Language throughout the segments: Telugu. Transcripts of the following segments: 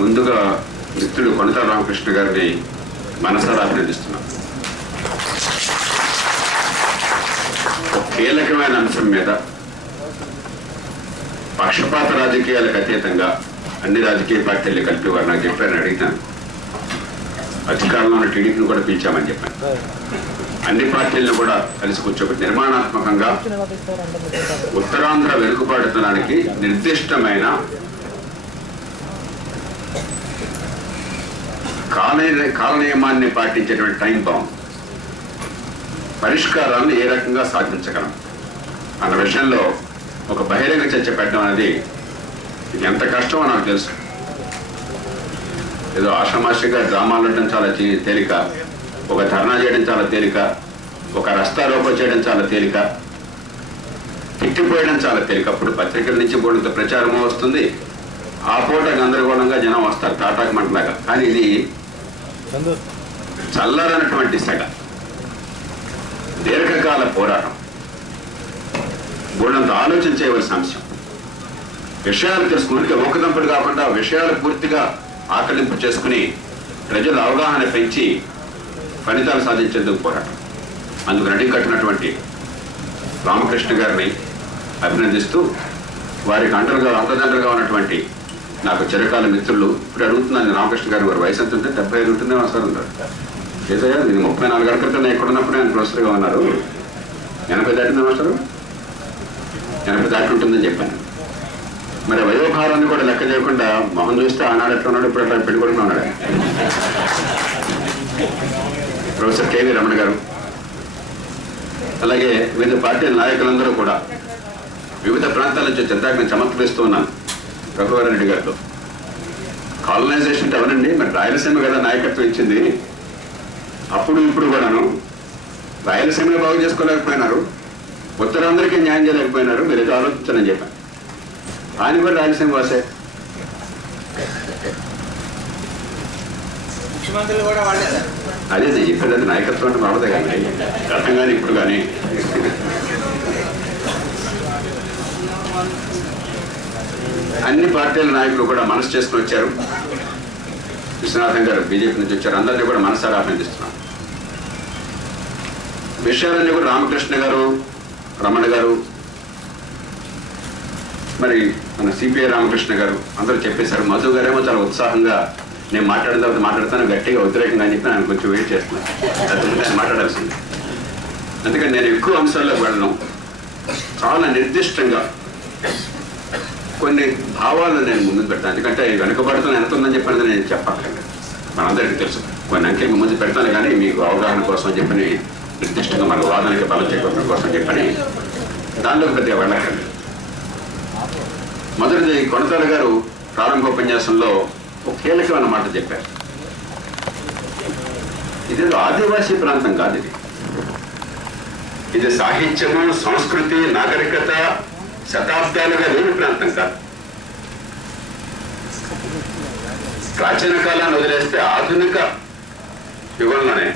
ముందుగా మిత్రుడు కొనతాల రామకృష్ణ గారిని మనసారా అభినందిస్తున్నాం. ఒక కీలకమైన అంశం మీద పక్షపాత రాజకీయాలకు అతీతంగా అన్ని రాజకీయ పార్టీలు కలిపి వారు నాకు చెప్పారని అడిగినాను. అధికారంలో ఉన్న టీడీపీని కూడా పిలిచామని చెప్పాను. అన్ని పార్టీలను కూడా కలిసి కూర్చోబెట్టి నిర్మాణాత్మకంగా ఉత్తరాంధ్ర వెనుకబాటుతనానికి నిర్దిష్టమైన కాలనియమాన్ని పాటించేటువంటి టైం బాంబ్ పరిష్కారాలను ఏ రకంగా సాధించగలం అన్న విషయంలో ఒక బహిరంగ చర్చ పెట్టడం అనేది ఎంత కష్టమో నాకు తెలుసు. ఏదో ఆషామాషిగా డ్రామాలు ఉండడం చాలా తేలిక, ఒక ధర్నా చేయడం చాలా తేలిక, ఒక రస్తారోకో చేయడం చాలా తేలిక, తిట్టిపోయడం చాలా తేలిక. అప్పుడు పత్రికల నుంచి బోర్డుతో ప్రచారమో వస్తుంది, ఆ పూట గందరగోళంగా జనం వస్తారు తాటాకు మంటలాగా. కానీ ఇది చల్లరనటువంటి సెగ, దీర్ఘకాల పోరాటం, బోర్డంత ఆలోచన చేయవలసిన అంశం. విషయాలు తెలుసుకుని ఒకదంపుడు కాకుండా విషయాలు పూర్తిగా ఆకలింపు చేసుకుని ప్రజల అవగాహన పెంచి ఫలితాలు సాధించేందుకు పోరాటం. అందుకు నడి కట్టినటువంటి రామకృష్ణ గారిని అభినందిస్తూ వారికి అండదండలుగా ఉన్నటువంటి నాకు చిరకాల మిత్రులు ఇప్పుడు అడుగుతున్నాను. రామకృష్ణ గారు వారి వయసు ఎంత ఉంటే 75 ఉంటుందేమో సార్ ఉంటారు. ఏదయ్యా నేను 34 ఏళ్ళ క్రితం ఎక్కడున్నప్పుడు ఆయన ప్రొఫెసర్గా ఉన్నారు. 80 దాటింది మాస్టరు, 80 దాటి ఉంటుందని చెప్పాను. మరి వయోభారాన్ని కూడా లెక్క చేయకుండా మొహం చూస్తే ఆనాడు ఎట్లా ఉన్నాడు, ఇప్పుడు అట్లా పెట్టుకుంటూ ఉన్నాడు. ప్రొఫెసర్ కేవీ రమణ గారు, అలాగే వివిధ పార్టీల నాయకులందరూ కూడా వివిధ ప్రాంతాల నుంచి చిత్రాకి నేను చమత్కరిస్తూ ఉన్నాను. రఘువరన్ రెడ్డి గారితో కాలనైజేషన్ ఎవరండి, మరి రాయలసీమ కదా నాయకత్వం ఇచ్చింది. అప్పుడు ఇప్పుడు కూడాను రాయలసీమను బాగు చేసుకోలేకపోయినారు, ఉత్తరాంధ్రకి న్యాయం చేయలేకపోయినారు. మీరు ఏదో ఆలోచించాలని చెప్పాను. ఆయన కూడా రాయలసీమ వాసే. అదే చెప్పేది నాయకత్వం అంటే మావదే కానీ గతం కానీ ఇప్పుడు కానీ. అన్ని పార్టీల నాయకులు కూడా మనసు చేసుకుని వచ్చారు. విశ్వనాథన్ గారు బీజేపీ నుంచి వచ్చారు. అందరినీ కూడా మనసారా అభినందిస్తున్నాం. విషయాలన్నీ కూడా రామకృష్ణ గారు, రమణ గారు, మరి మన సిపిఐ రామకృష్ణ గారు అందరూ చెప్పేశారు. మధు గారేమో చాలా ఉత్సాహంగా నేను మాట్లాడిన తర్వాత మాట్లాడతాను, గట్టిగా వ్యతిరేకంగా అని చెప్పి ఆయన కొంచెం వెయిట్ చేస్తున్నాను. ఆయన మాట్లాడాల్సింది. అందుకని నేను ఎక్కువ అంశాల్లోకి వెళ్ళను. చాలా నిర్దిష్టంగా కొన్ని భావాలను నేను ముందుకు పెడతాను. ఎందుకంటే వెనుకబడుతున్న ఎంత ఉందని చెప్పినది నేను చెప్పక్కర్లేదు, మనందరికీ తెలుసు. కొన్ని అంకెలు ముందు పెడతాను కానీ మీకు అవగాహన కోసం చెప్పని, నిర్దిష్టంగా మన వాదనకి బలం చేకూరడం కోసం చెప్పని దానిలోకి పెద్దగా వెళ్ళక్కర్లేదు. మొదటిది కొనతాల గారు ప్రారంభోపన్యాసంలో ఒక కీలకమైన మాట చెప్పారు. ఇదేదో ఆదివాసీ ప్రాంతం కాదు, ఇది సాహిత్యము, సంస్కృతి, నాగరికత శతాబ్దాలుగా లేని ప్రాంతం కాదు. ప్రాచీన కాలాన్ని వదిలేస్తే ఆధునిక యుగంలోనే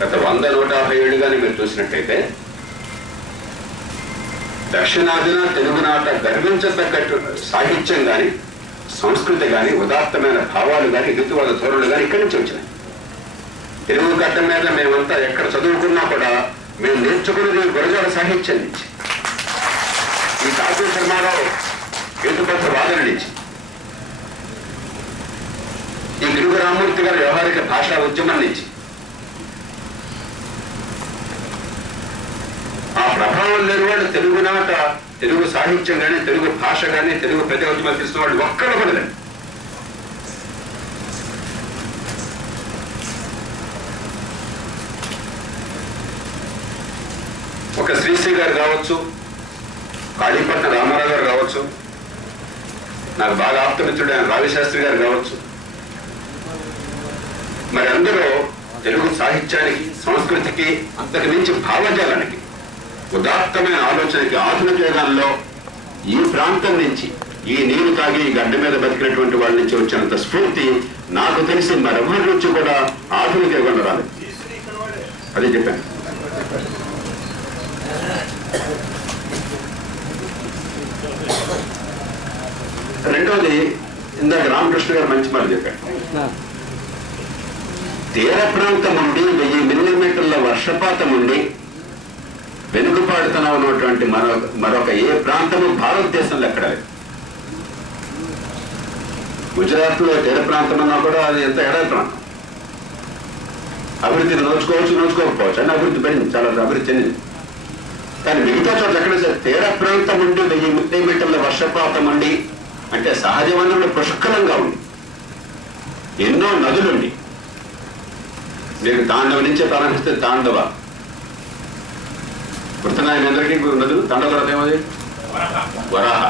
గత 100-150 ఏళ్ళుగానే మీరు చూసినట్టయితే దక్షిణాదిన తెలుగునాట గర్వించదగ్గట్టు సాహిత్యం కానీ, సంస్కృతి కానీ, ఉదాత్తమైన భావాలు కానీ, హితువాద ధోరణులు కానీ ఇక్కడి నుంచి వచ్చినాయి. తెలుగు గడ్డ మీద మేమంతా ఎక్కడ చదువుకున్నా కూడా మేము నేర్చుకున్నది గురజాడ సాహిత్యం నుంచి, ఈ తాతూ శర్మారావు హేతుబద్ధ వాదన నుంచి, ఈ గిరుగు రామమూర్తి గారి వ్యవహారిక భాషా ఉద్యమం నుంచి. ఆ ప్రభావం లేని వాళ్ళు తెలుగునాట, తెలుగు సాహిత్యం కానీ, తెలుగు భాష కానీ, తెలుగు ప్రజోద్యమాలు తీసుకున్న వాళ్ళు ఒక్కరు కూడా లేరు. ఒక శ్రీశ్రీ గారు కావచ్చు, కాళీపట్నం రామారావు గారు కావచ్చు, నాకు బాగా ఆప్తమిత్రుడు ఆయన రావిశాస్త్రి గారు కావచ్చు, మరి అందరూ తెలుగు సాహిత్యానికి, సంస్కృతికి, అంతకు మించి భావజాలానికి, ఉదాత్తమైన ఆలోచనకి ఆధునిక యుగాల్లో ఈ ప్రాంతం నుంచి, ఈ నీరు తాగి ఈ గడ్డ మీద బతికినటువంటి వాళ్ళ నుంచి వచ్చినంత స్ఫూర్తి నాకు తెలిసి మరెవరి నుంచి కూడా ఆధునిక యుగంలో రాలేదు. అదే చెప్పాను. రెండవది ఇందాక రామకృష్ణ గారు మంచి మాట చెప్పారు. తీర ప్రాంతం ఉండి 1000 మిల్లీమీటర్ల వర్షపాతం ఉండి వెనుకబాటుతనం ఉన్నటువంటి మరొక ఏ ప్రాంతము భారతదేశంలో ఎక్కడ లేదు. గుజరాత్ లో తీర ప్రాంతం అన్నా కూడా అది ఎంత ఎడారి ప్రాంతం. అభివృద్ధిని నోచుకోకపోవచ్చు అని అభివృద్ధి పడింది, చాలా అభివృద్ధి చెందింది. కానీ మిగతా చోట్ల ఎక్కడ తీర ప్రాంతం ఉండి 1000 మిల్లీమీటర్ల వర్షపాతం ఉండి అంటే సహజ వనరులు పుష్కలంగా ఉంది, ఎన్నో నదులుండి. మీకు తాండవ నుంచే ప్రారంభిస్తే తాండవ, కృతనాయనందరికీ నదులు. తాండవ తర్వాత ఏమది వరాహ,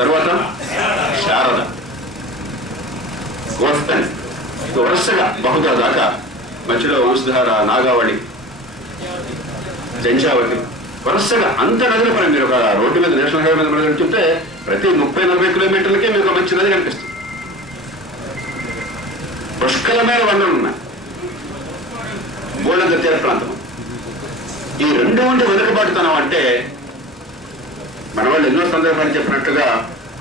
తర్వాత శారద, గోస్తని, వరుసగా బహుదా దాకా మధ్యలో వంశధార, నాగావళి, జంచావతి, వరుసగా అంత నదుల పని మీరు ఒక రోడ్డు మీద నేషనల్ హైవే మీద నడుచుంటే ప్రతి 30-40 కిలోమీటర్లకే మీకు మంచి నది కనిపిస్తుంది. పుష్కలమైన వనరులు ఉన్నాయి. బోళంత తీర ప్రాంతం. ఈ రెండు ఉండి వెనుకబాటుతనం అంటే మన వాళ్ళు ఎన్నో సందర్భాలు చెప్పినట్టుగా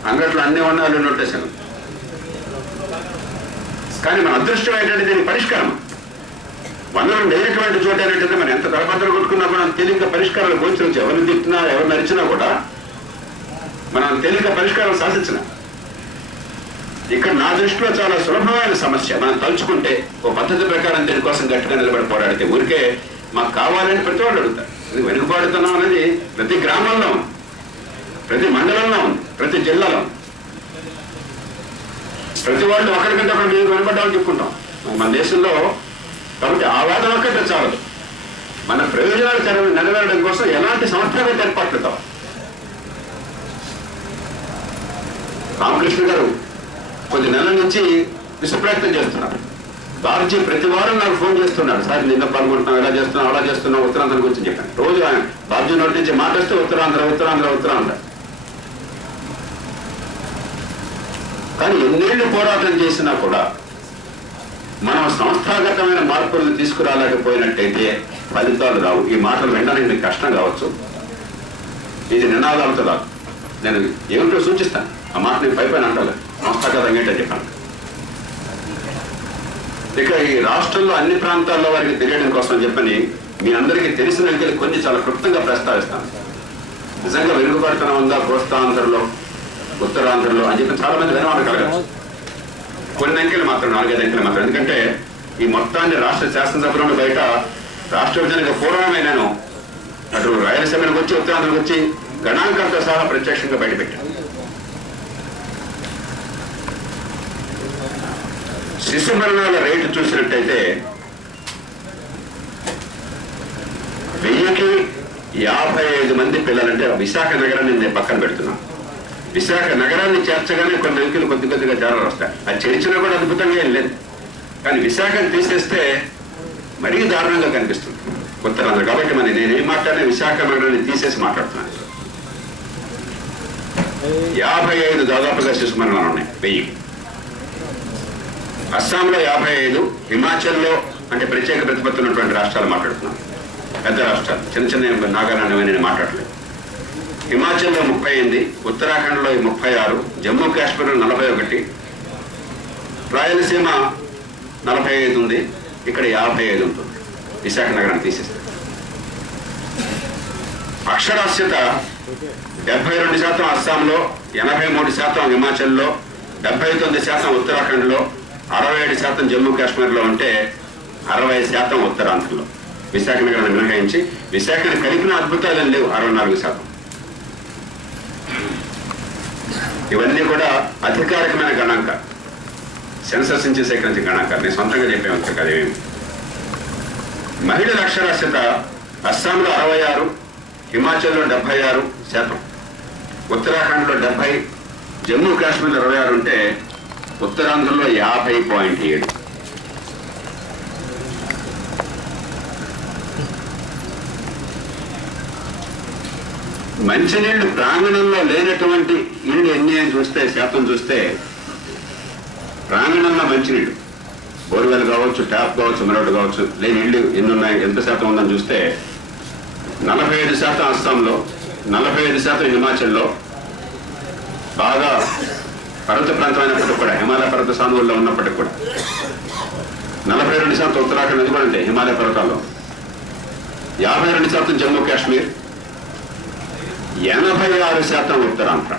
అంగట్లో అన్ని వనరులు నోటేశాను. కానీ మన అదృష్టం ఏంటంటే దీనికి పరిష్కారం. వనరులు లేనటువంటి చోట ఏంటంటే మనం ఎంత తలపంతలు కొట్టుకున్నా కూడా తేలిక పరిష్కారాలు గోచరించి ఎవరిని తిట్టినా ఎవరిని అరిచినా కూడా మనం తేలిక పరిష్కారం సాధించిన. ఇక్కడ నా దృష్టిలో చాలా సులభమైన సమస్య. మనం తలుచుకుంటే ఓ పద్ధతి ప్రకారం దీనికోసం గట్టిగా నిలబడి పోరాడితే ఊరికే మాకు కావాలని ప్రతి వాళ్ళు అడుగుతారు. ఇది వెనుకబాటుతనం అనేది ప్రతి గ్రామంలో ఉంది, ప్రతి మండలంలో ఉంది, ప్రతి జిల్లాలో ఉంది. ప్రతి వాళ్ళు ఒకరికంటే ఒకరు మేము వెనుకబడ్డామని చెప్పుకుంటాం మన దేశంలో. కాబట్టి ఆ వాదన ఒక్కటే చాలదు. మన ప్రయోజనాలు నెరవేరడం కోసం ఎలాంటి సంస్థాగత ఏర్పాట్లు కావాలి. రామకృష్ణ గారు కొద్ది నెలల నుంచి విశ్వప్రయత్నం చేస్తున్నారు. బాబుజీ ప్రతి వారం నాకు ఫోన్ చేస్తున్నాడు, సార్ నిన్న పాల్గొంటున్నాం, ఎలా చేస్తున్నాం, అలా చేస్తున్నాం, ఉత్తరాంధ్ర గురించి చెప్పాను. రోజు ఆయన బాబుజీ నోటి నుంచి మాట్లాడితే ఉత్తరాంధ్ర. కానీ ఎన్నేళ్లు పోరాటం చేసినా కూడా మనం సంస్థాగతమైన మార్పులను తీసుకురాలేకపోయినట్టయితే ఫలితాలు రావు. ఈ మాటలు వినడానికి మీకు కష్టం కావచ్చు, ఇది నినాదాలతో రాదు. నేను ఏమిటో సూచిస్తాను, ఆ మాట నేను పైపైన అంటాను, సంస్థాగతంగా ఏంటో చెప్పాను. ఇక ఈ రాష్ట్రంలో అన్ని ప్రాంతాల్లో వారికి తెలియడం కోసం చెప్పని మీ అందరికీ తెలిసిన అంకెలు కొన్ని చాలా క్లుప్తంగా ప్రస్తావిస్తాను. నిజంగా వెనుకబడుతనం ఉందా కోస్తాంధ్రలో, ఉత్తరాంధ్రలో అని చెప్పి చాలా మంది వినవాళ్ళు కలగచ్చు. కొన్ని అంకెలు మాత్రం, 4-5 అంకెలు మాత్రం. ఎందుకంటే ఈ మొత్తాన్ని రాష్ట్ర శాసనసభలోని బయట రాష్ట్ర విభజనకు పూర్వమే నేను అటు రాయలసీమకు వచ్చి ఉత్తరాంధ్రకు వచ్చి గణాంకాలతో సహా ప్రత్యక్షంగా బయటపెట్టాను. శిశు మరణాల రేటు చూసినట్టయితే 1000కి 55 మంది పిల్లలంటే విశాఖ నగరాన్ని నేను పక్కన పెడుతున్నాను. విశాఖ నగరాన్ని చేర్చగానే కొన్ని అంకెలు కొద్దిగా జారాలు వస్తాయి. అది చేర్చినా కూడా అద్భుతంగా ఏం లేదు. కానీ విశాఖను తీసేస్తే మరీ దారుణంగా కనిపిస్తుంది ఉత్తరాంధ్ర. కాబట్టి మరి నేనేం మాట్లాడినా విశాఖ నగరాన్ని తీసేసి మాట్లాడుతున్నాను. 55 దాదాపుగా శిశు మరణాలు ఉన్నాయి 1000కి. అస్సాంలో 55, హిమాచల్లో అంటే ప్రత్యేక ప్రతిపత్తి ఉన్నటువంటి రాష్ట్రాలు మాట్లాడుతున్నాం, పెద్ద రాష్ట్రాలు. చిన్న నాగాలాండ్ నేను మాట్లాడలేదు. హిమాచల్లో 38, ఉత్తరాఖండ్లో 36, జమ్మూ కాశ్మీర్లో 41, రాయలసీమ 45 ఉంది, ఇక్కడ 55 ఉంటుంది. విశాఖ నగరాన్ని తీసేస్తే అక్షరాస్యత 72% అస్సాంలో, 83% హిమాచల్లో, 79% ఉత్తరాఖండ్లో, 67% జమ్మూ కాశ్మీర్లో ఉంటే 60% ఉత్తరాంధ్రలో. విశాఖ నగరాన్ని మినహాయించి విశాఖను కలిపిన అద్భుతాలు లేవు, 64%. ఇవన్నీ కూడా అధికారికమైన గణాంకాలు, సెన్సస్ నుంచి సేకరించిన గణాంకాలు. నేను సొంతంగా చెప్పేవంత కదేమి. మహిళల అక్షరాస్యత అస్సాంలో 66, హిమాచల్లో 76%, ఉత్తరాఖండ్లో 70, జమ్మూ కాశ్మీర్లో 26 ఉంటే ఉత్తరాంధ్రలో 50.7. మంచినీళ్లు ప్రాంగణంలో లేనటువంటి ఇళ్ళు ఎన్ని అని చూస్తే, శాతం చూస్తే ప్రాంగణంలో మంచినీళ్ళు బోర్వెల్ కావచ్చు, ట్యాప్ కావచ్చు, మరొకటి కావచ్చు లేని ఇళ్ళు ఎన్ని ఉన్నాయి, ఎంత శాతం ఉందని చూస్తే 45% అస్సాంలో, 45% హిమాచల్లో, బాగా పర్వత ప్రాంతం అయినప్పటికీ కూడా, హిమాలయ పర్వత సానువుల్లో ఉన్నప్పటికీ కూడా 42% ఉత్తరాఖండ్ అది కూడా అంతే హిమాలయ పర్వతాల్లో, 52% జమ్మూ కాశ్మీర్, 86% ఉత్తరాంధ్ర.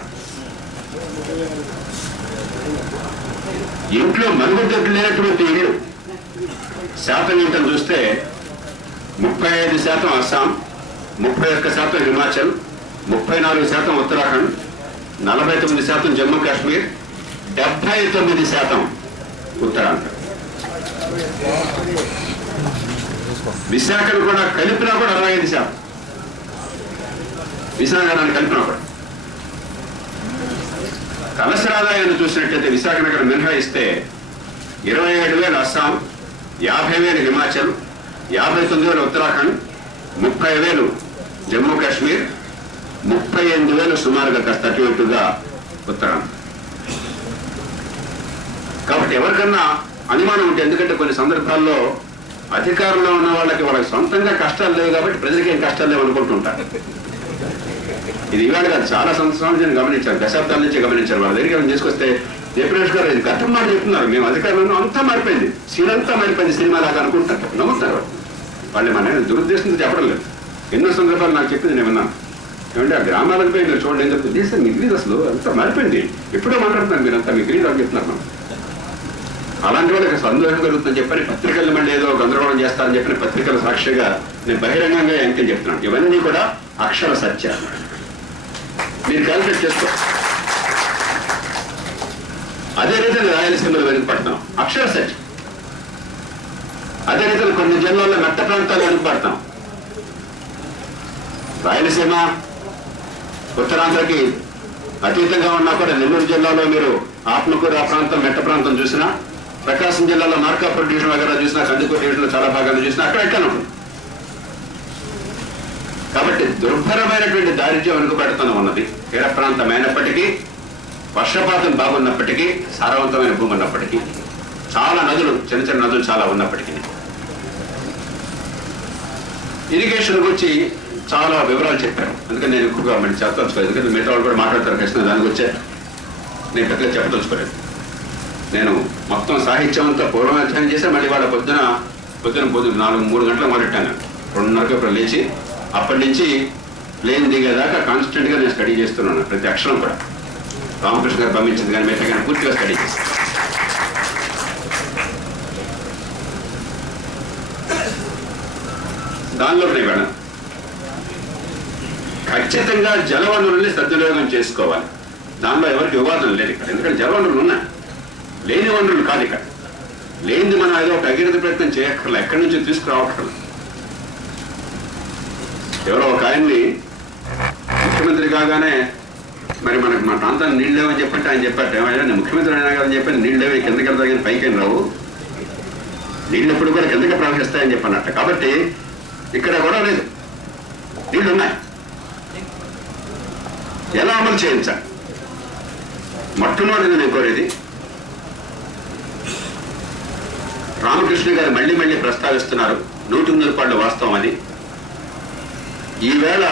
ఇంట్లో మరుగుదొడ్లు లేనటువంటి ఇళ్ళు శాతం ఏంటని చూస్తే 35% అస్సాం, 31% హిమాచల్, 34% ఉత్తరాఖండ్, 49% జమ్మూ కాశ్మీర్, 79% ఉత్తరాంధ్ర. విశాఖను కూడా కలిపినా కూడా 65%, విశాఖనగరాన్ని కలిపినా కూడా. తలసరి ఆదాయాన్ని చూసినట్లయితే విశాఖ నగరం మినహాయిస్తే 27,000 అస్సాం, 50,000 హిమాచల్, 59,000 ఉత్తరాఖండ్, 30,000 జమ్మూ కాశ్మీర్, 38,000 సుమారుగా కాస్త అటు ఇటుగా ఉత్తరాంధ్ర. కాబట్టి ఎవరికన్నా అనుమానం ఉంటే, ఎందుకంటే కొన్ని సందర్భాల్లో అధికారంలో ఉన్న వాళ్ళకి సొంతంగా కష్టాలు లేవు కాబట్టి ప్రజలకి ఏం కష్టాలు లేవు అనుకుంటుంటారు. ఇది ఇవాళ కాదు, చాలా సంవత్సరాల నుంచి గమనించారు, దశాబ్దాల నుంచి గమనించారు. వాళ్ళ దగ్గర చేసుకొస్తే జయప్రకాష్ గారు ఇది గతం మాట చెప్తున్నారు, మేము అధికారంలో అంతా మారిపోయింది, సీన్ అంతా మారిపోయింది, సినిమా లాగా అనుకుంటారు, నమ్ముతారు వాళ్ళు. మన దురుద్దేశంతో చెప్పడం లేదు. ఎన్నో సందర్భాలు నాకు చెప్పింది నేను విన్నాను. ఏమంటే ఆ గ్రామాలకు పోయి మీరు చూడండి, ఏం చెప్తుంది సార్, మీ గ్రీజ్ అసలు అంతా మారిపోయింది, ఎప్పుడో మాట్లాడుతున్నారు మీరంతా, మీ గ్రీజ్ అని చెప్తున్నారు మనం. అలాంటి వాళ్ళకి సందేహం కలుగుతుందని చెప్పని పత్రికలు మళ్ళీ ఏదో గందరగోళం చేస్తారని చెప్పిన పత్రికల సాక్షిగా నేను బహిరంగంగా ఎంతో చెప్తున్నాను. ఇవన్నీ కూడా అక్షర సత్యాలు, మీరు క్యాల్కులేట్ చేసుకో. అదే రీతిలో రాయలసీమలో వెనుకపడతాం, అక్షర సత్యం. అదే రీతిలో కొన్ని జిల్లాల్లో మెట్ట ప్రాంతాలు వెనుకపడతాం. రాయలసీమ ఉత్తరాంధ్రకి అతీతంగా ఉన్నా కూడా నెల్లూరు జిల్లాలో మీరు ఆత్మకూరు ఆ ప్రాంతం మెట్ట ప్రాంతం చూసినా, ప్రకాశం జిల్లాలో మార్కాపూర్ డివిజన్ వగేరా చూసినా, కందుకూరు డివిజన్లో చాలా భాగాలు చూసినా అక్కడెక్కడ ఉంటుంది. కాబట్టి దుర్భరమైనటువంటి దారిద్ర్యం వెనుకబెడతనం ఉన్నది. తీర ప్రాంతం అయినప్పటికీ, వర్షపాతం బాగున్నప్పటికీ, సారవంతమైన భూమి ఉన్నప్పటికీ, చాలా నదులు, చిన్న చిన్న నదులు చాలా ఉన్నప్పటికీ, ఇరిగేషన్ గురించి చాలా వివరాలు చెప్పారు. అందుకని నేను ఎక్కువగా మళ్ళీ చెప్పదలుచుకోలేదు, ఎందుకంటే మిగతా వాళ్ళు కూడా మాట్లాడతారు ఖచ్చితంగా దానికి వచ్చే. నేను పెద్దగా చెప్పదలుచుకోలేదు. నేను మొత్తం సాహిత్యం అంతా పూర్వం అధ్యయనం చేసి మళ్ళీ వాళ్ళ పొద్దున 3 గంటలకు మొదలెట్టాను. 2:30కి ఇప్పుడు లేచి అప్పటి నుంచి ప్లేన్ దిగేదాకా కాన్స్టెంట్గా నేను స్టడీ చేస్తున్నాను. ప్రతి అక్షరం కూడా రామకృష్ణ గారు పంపించింది కానీ మిగతా కానీ పూర్తిగా స్టడీ చేస్తాను. దానిలో నేను వెళ్ళాను. ఖచ్చితంగా జలవనరుల్ని సద్వినియోగం చేసుకోవాలి. దానిలో ఎవరికి వివాదం లేదు ఇక్కడ, ఎందుకంటే జలవనరులు ఉన్నాయి, లేని వనరులు కాదు ఇక్కడ. లేనిది మనం ఏదో ఒక అగిరిత ప్రయత్నం చేయక్కర్లే, ఎక్కడి నుంచి తీసుకురావక్కర్లేదు. ఎవరో ఒక ఆయన్ని ముఖ్యమంత్రి కాగానే మరి మనకు మా ప్రాంతాన్ని నీళ్ళు లేవని చెప్పంటే ఆయన చెప్పారు, ఏమైనా నేను ముఖ్యమంత్రి అయినా కదా చెప్పాను, నీళ్ళు లేవే కిందకి వెళ్తా కానీ పైకి రావు, నీళ్ళు ఎప్పుడు కూడా కిందకి ప్రవహిస్తాయని చెప్పన్నట్ట. కాబట్టి ఇక్కడ కూడా లేదు, నీళ్ళు ఉన్నాయి. ఎలా అమలు చేయించాలి? మొట్టమొదటి నేను కోరేది, రామకృష్ణ గారు మళ్ళీ మళ్ళీ ప్రస్తావిస్తున్నారు, 100% వాస్తవం అది. ఈవేళ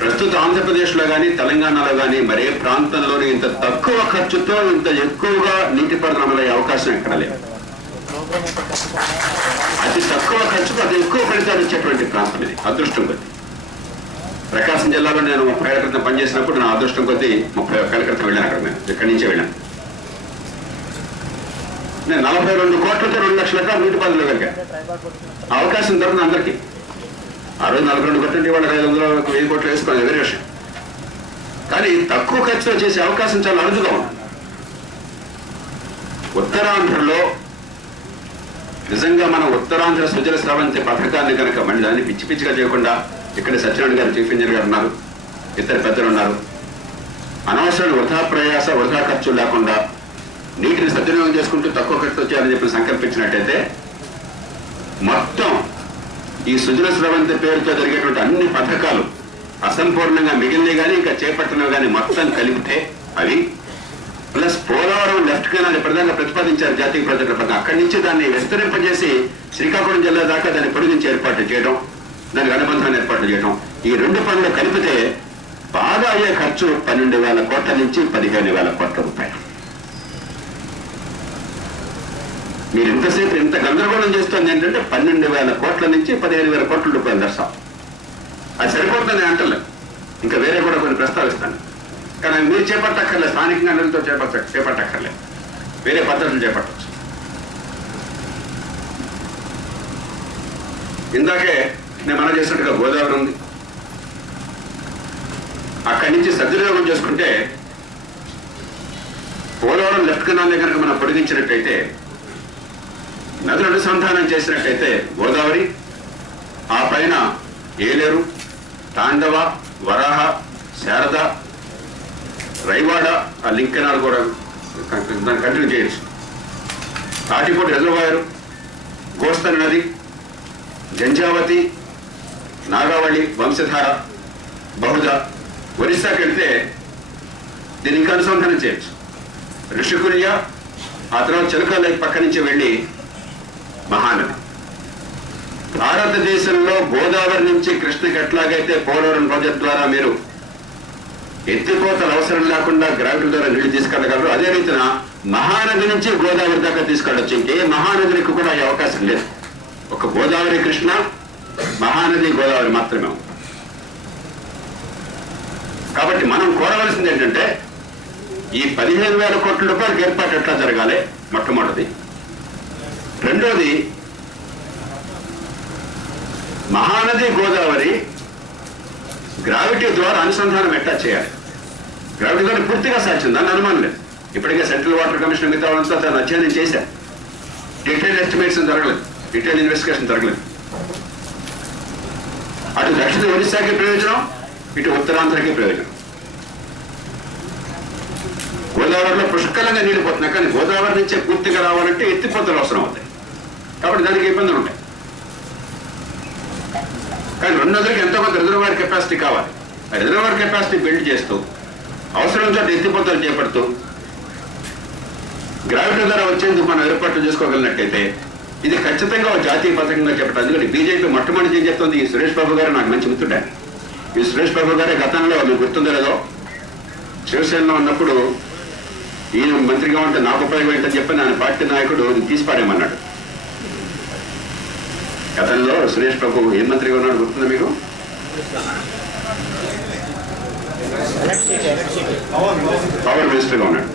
ప్రస్తుత ఆంధ్రప్రదేశ్లో కానీ తెలంగాణలో కానీ మరే ప్రాంతంలోని ఇంత తక్కువ ఖర్చుతో ఇంత ఎక్కువగా నీటిపారుదల అమలయ్యే అవకాశం ఎక్కడ లేదు. అతి తక్కువ ఖర్చుతో అతి ఎక్కువ ఫలితాలు ఇచ్చేటువంటి ప్రాంతం ఇది. అదృష్టం కొద్ది ప్రకాశం జిల్లాలో నేను 30 ఏళ్ల క్రితం పనిచేసినప్పుడు నా అదృష్టం కొద్ది 31 ఏళ్ల క్రితం వెళ్ళాను. అక్కడ నేను ఇక్కడి నుంచే వెళ్ళాను. నేను 42 కోట్లతో 2 లక్షల ఎకరాలు నీటిపారుదల కలిగా అవకాశం దొరకదు అందరికీ. ఆ రోజు 42 కోట్లు వాళ్ళకి 500 1000 కోట్లు వేసుకోవాలి, వేరే విషయం. కానీ తక్కువ ఖర్చుతో చేసే అవకాశం చాలా అరుదుగా ఉంది. ఉత్తరాంధ్రలో నిజంగా మనం ఉత్తరాంధ్ర సుజల స్రవంతి పథకాన్ని కనుక మళ్ళీ దాన్ని పిచ్చి పిచ్చిగా చేయకుండా, ఇక్కడ సత్యనారాయణ గారు చీఫ్ ఇంజనీర్ గారు ఉన్నారు, ఇద్దరు పెద్దలు ఉన్నారు, అనవసరమైన వృధా ప్రయాస వృధా ఖర్చు లేకుండా నీటిని సద్వినియోగం చేసుకుంటూ తక్కువ ఖర్చు వచ్చారని చెప్పి సంకల్పించినట్టయితే మొత్తం ఈ సుజల స్రవంతి పేరుతో జరిగేటువంటి అన్ని పథకాలు అసంపూర్ణంగా మిగిలినవి కానీ ఇంకా చేపట్టినవి కానీ మొత్తం కలిపితే అవి ప్లస్ పోలవరం లెఫ్ట్ కెనాల్ ప్రధానంగా ప్రతిపాదించారు జాతీయ ప్రాజెక్టుల పథకం, అక్కడి నుంచి దాన్ని విస్తరింపజేసి శ్రీకాకుళం జిల్లా దాకా దాన్ని పొడిగించి ఏర్పాటు చేయడం, దానికి అనుబంధాన్ని ఏర్పాటు చేయడం, ఈ 2 పనులు కలిపితే బాగా అయ్యే ఖర్చు 12,000 కోట్ల నుంచి 15,000 కోట్ల రూపాయలు. మీరు ఇంతసేపు ఇంత గందరగోళం చేస్తుంది ఏంటంటే 12,000 కోట్ల నుంచి 15,000 కోట్ల రూపాయలు దర్శనం. అది సరిపోతుందని అంటలేదు, ఇంకా వేరే కూడా కొన్ని ప్రస్తావిస్తాను. కానీ మీరు చేపట్టక్కర్లేదు, స్థానికంగా నిధులతో చేపట్టక్కర్లేదు, వేరే పద్ధతులు చేపట్టచ్చు. ఇందాకే నేను మనం చేసినట్టుగా గోదావరి ఉంది, అక్కడి నుంచి సద్వినియోగం చేసుకుంటే పోలవరం లెఫ్ట్ కెనాల్ని కనుక మనం పొడిగించినట్టయితే, నదులు అనుసంధానం చేసినట్టయితే గోదావరి, ఆ పైన ఏలేరు, తాండవ, వరాహ, శారద, రైవాడ, ఆ లింక్ కెనాల్ కూడా దాన్ని కంటిన్యూ చేయొచ్చు. తాటిపూడి రిజర్వాయరు, గోస్తని నది, జంజావతి, నాగావళి, వంశధార, బహుదా, ఒరిస్సాకి వెళ్తే దీన్ని ఇంకా అనుసంధానం చేయొచ్చు. ఋషికుల్య, ఆ తర్వాత చిలక లేక్ పక్క నుంచి వెళ్ళి మహానది. భారతదేశంలో గోదావరి నుంచి కృష్ణకి ఎట్లాగైతే పోలవరం ప్రాజెక్ట్ ద్వారా మీరు ఎత్తిపోతలు అవసరం లేకుండా గ్రావిటీ ద్వారా నీళ్లు తీసుకెళ్ళగలరు, అదే రీతిన మహానది నుంచి గోదావరి దాకా తీసుకెళ్ళొచ్చు. ఇంకే మహానదులకు కూడా ఈ అవకాశం లేదు. ఒక గోదావరి కృష్ణ, మహానది గోదావరి మాత్రమే. కాబట్టి మనం కోరవలసింది ఏంటంటే ఈ 15,000 కోట్ల రూపాయలకు ఏర్పాటు ఎట్లా జరగాలి మొట్టమొదటిది. రెండోది, మహానది గోదావరి గ్రావిటీ ద్వారా అనుసంధానం ఎట్లా చేయాలి. గ్రావిటీ ద్వారా పూర్తిగా సాధ్యం, దాన్ని అనుమానం లేదు. ఇప్పటికే సెంట్రల్ వాటర్ కమిషన్ మిగతా వాళ్ళంతా దాన్ని అధ్యయనం చేశారు. డీటెయిల్ ఎస్టిమేషన్ జరగలేదు, డీటెయిల్ ఇన్వెస్టిగేషన్ జరగలేదు. అటు దక్షిణ ఒరిస్సాకి ప్రయోజనం, ఇటు ఉత్తరాంధ్రకి ప్రయోజనం. గోదావరిలో పుష్కలంగా నీళ్లు పోతున్నాయి, కానీ గోదావరి నుంచే పూర్తిగా రావాలంటే ఎత్తిపోతలు అవసరం అవుతాయి. కాబట్టి దానికి ఇబ్బందులు ఉంటాయి. కానీ రెండు నదులకి ఎంతో కొంత రిజర్వాయర్ కెపాసిటీ కావాలి. ఆ రిజర్వాయర్ కెపాసిటీ బిల్డ్ చేస్తూ అవసరం చోట ఎత్తిపోతలు చేపడుతూ గ్రావిటీ ద్వారా వచ్చేందుకు మనం ఏర్పాట్లు చేసుకోగలిగినట్టయితే ఇది ఖచ్చితంగా ఒక జాతీయ పథకంగా చెప్పడం. ఎందుకంటే బీజేపీ మొట్టమొదటి ఏం చెప్తుంది, ఈ సురేష్ బాబు గారు నాకు మంచి మిత్రుడే. ఈ సురేష్ బాబు గారే గతంలో మీకు గుర్తుందో లేదో శివసేనలో ఉన్నప్పుడు ఈయన మంత్రిగా ఉంటే నాకు ఉపయోగం ఏంటని చెప్పి ఆయన పార్టీ నాయకుడు తీసిపారేమన్నాడు. గతంలో సురేష్ బాబు ఏ మంత్రిగా ఉన్నాడు గుర్తుందా మీకు? పవర్ మినిస్టర్గా ఉన్నాడు.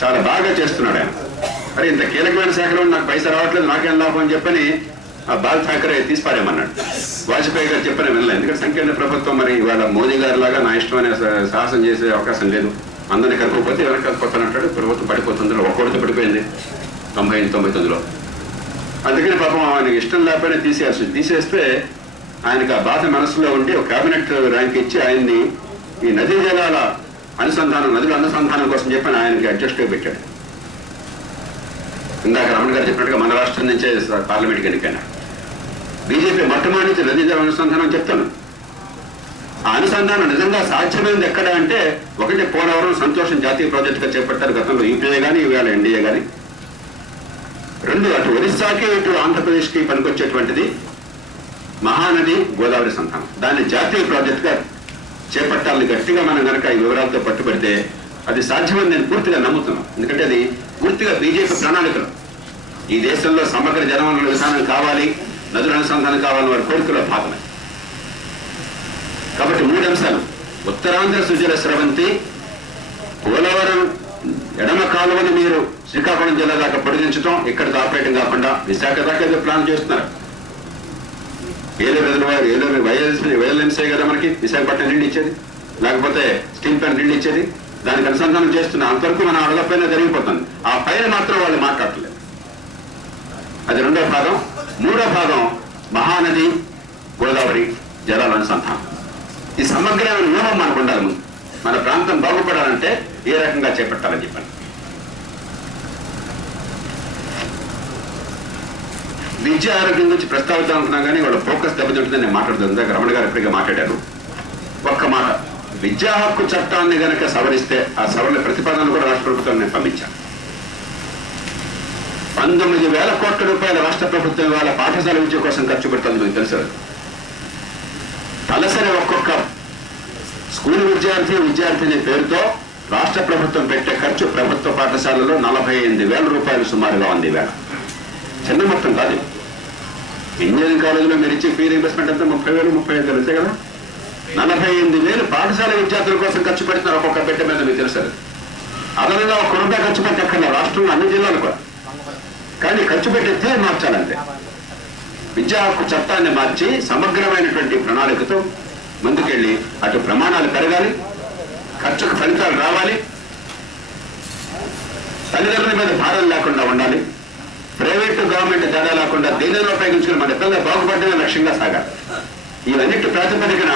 చాలా బాగా చేస్తున్నాడు ఆయన. మరి ఇంత కీలకమైన శాఖలో నాకు పైసా రావట్లేదు, నాకేం లాభం అని చెప్పని ఆ బాల్ ఠాకరే తీసిపారేమన్నాడు. వాజ్పేయి గారు చెప్పని వెళ్ళలేదు. ఎందుకంటే సంకీర్ణ ప్రభుత్వం మరి ఇవాళ మోదీ గారి లాగా నా ఇష్టమనే సాహసం చేసే అవకాశం లేదు. అందరినీ కలుపుకోపోతే ఎవరికి కలుపుకోతానంటాడు. ప్రభుత్వం పడిపోతుంది, ఒక్కొక్కటి పడిపోయింది 98-99లో. అందుకని పాపం ఆయనకి ఇష్టం లేకపోయినా తీసేస్తే ఆయనకు ఆ బాధ మనసులో ఉండి ఒక కేబినెట్ ర్యాంక్ ఇచ్చి ఆయన్ని ఈ నదీ జలాల అనుసంధానం, నదుల అనుసంధానం కోసం చెప్పని ఆయనకి అడ్జస్ట్గా పెట్టాడు. ఇందాక రమణ గారు చెప్పినట్టుగా మన రాష్ట్రం నుంచే పార్లమెంట్కి ఎన్నికైనా బీజేపీ మొట్టమొదటి నుంచి నదీ జల అనుసంధానం చెప్తాను. ఆ అనుసంధానం నిజంగా సాధ్యమైంది ఎక్కడ అంటే, ఒకటి పోలవరం సంతోషం జాతీయ ప్రాజెక్టుగా చేపట్టారు గతంలో యూపీఏ కానీ ఇవాళ ఎన్డీఏ కానీ. రెండు, అటు ఒరిస్సాకి ఇటు ఆంధ్రప్రదేశ్కి పనికొచ్చేటువంటిది మహానది గోదావరి సంతానం. దాన్ని జాతీయ ప్రాజెక్టుగా చేపట్టాలని గట్టిగా మనం కనుక ఈ వివరాలతో పట్టుబడితే అది సాధ్యమని నేను పూర్తిగా నమ్ముతున్నాను. ఎందుకంటే అది పూర్తిగా బీజేపీ ప్రణాళికలు. ఈ దేశంలో సమగ్ర జనవనరుల విధానం కావాలి, నదుల అనుసంధానం కావాలని వారి కోరికలో భాగమే. కాబట్టి 3 అంశాలు: ఉత్తరాంధ్ర సుజల స్రవంతి, పోలవరం ఎడమ కాలువని మీరు శ్రీకాకుళం జిల్లా దాకా పొడిగించడం, ఇక్కడికి ఆపరేటింగ్ కాకుండా విశాఖ దాకా ఏదో ప్లాన్ చేస్తున్నారు. ఏలూరు రిజర్వాయర్, ఏలూరు వైఎల్ఎంసీ కదా మనకి విశాఖపట్నం నీళ్ళు ఇచ్చేది, లేకపోతే స్టీల్ ప్లాంట్ నీళ్ళు ఇచ్చేది. దానికి అనుసంధానం చేస్తున్నా, అంతవరకు మనం అడగపైన జరిగిపోతుంది. ఆ పైన మాత్రం వాళ్ళు మాట్లాడలేదు. అది రెండో భాగం. మూడో భాగం మహానది గోదావరి జలాల అనుసంధానం. ఈ సమగ్రమైన నియమం మనకు ఉండాలి. ముందు మన ప్రాంతం బాగుపడాలంటే ఏ రకంగా చేపట్టాలని చెప్పాను. విద్య ఆరోగ్యం గురించి ప్రస్తావించాలనుకున్నా కానీ వాళ్ళ ఫోకస్ దెబ్బతింటుందని నేను మాట్లాడుతుంది. రమణ గారు ఇప్పటికే మాట్లాడారు. ఒక్క మాట, విద్యా హక్కు చట్టాన్ని గనక సవరిస్తే ఆ సవరణ ప్రతిపాదనలు కూడా రాష్ట్ర ప్రభుత్వం నేను పంపించాను. 19,000 కోట్ల రూపాయల రాష్ట్ర ప్రభుత్వం ఇవాళ పాఠశాల విద్య కోసం ఖర్చు పెడుతుంది. మీకు తెలుసు, తలసరి ఒక్కొక్క స్కూల్ విద్యార్థిని పేరుతో రాష్ట్ర ప్రభుత్వం పెట్టే ఖర్చు ప్రభుత్వ పాఠశాలలో 48,000 రూపాయలు సుమారుగా ఉంది. వేళ చిన్న మొత్తం కాదు. ఇంజనీరింగ్ కాలేజీలో మీరు ఇచ్చే ఫీ రీయింబర్స్మెంట్ అంతా 30,000, 35,000 అంతే కదా. 48,000 పాఠశాల విద్యార్థుల కోసం ఖర్చు పెడుతున్నారు ఒక్కొక్క బిడ్డ మీద. మీకు తెలుసు అదనంగా ₹1 రూపాయి ఖర్చు పెట్టక్కర్లే రాష్ట్రంలో అన్ని జిల్లాలు కూడా. కానీ ఖర్చు పెట్టే తీరు మార్చాలంటే విద్యా హక్కు చట్టాన్ని మార్చి సమగ్రమైనటువంటి ప్రణాళికతో ముందుకెళ్ళి అటు ప్రమాణాలు పెరగాలి, ఖర్చుకు ఫలితాలు రావాలి, తల్లిదండ్రుల మీద భారం లేకుండా ఉండాలి, ప్రైవేటు గవర్నమెంట్ తేడా లేకుండా దేనిలో ఉపయోగించుకుని మన పిల్లలు బాగుపడమే లక్ష్యంగా సాగాలి. ఇవన్నిటి ప్రాతిపదికన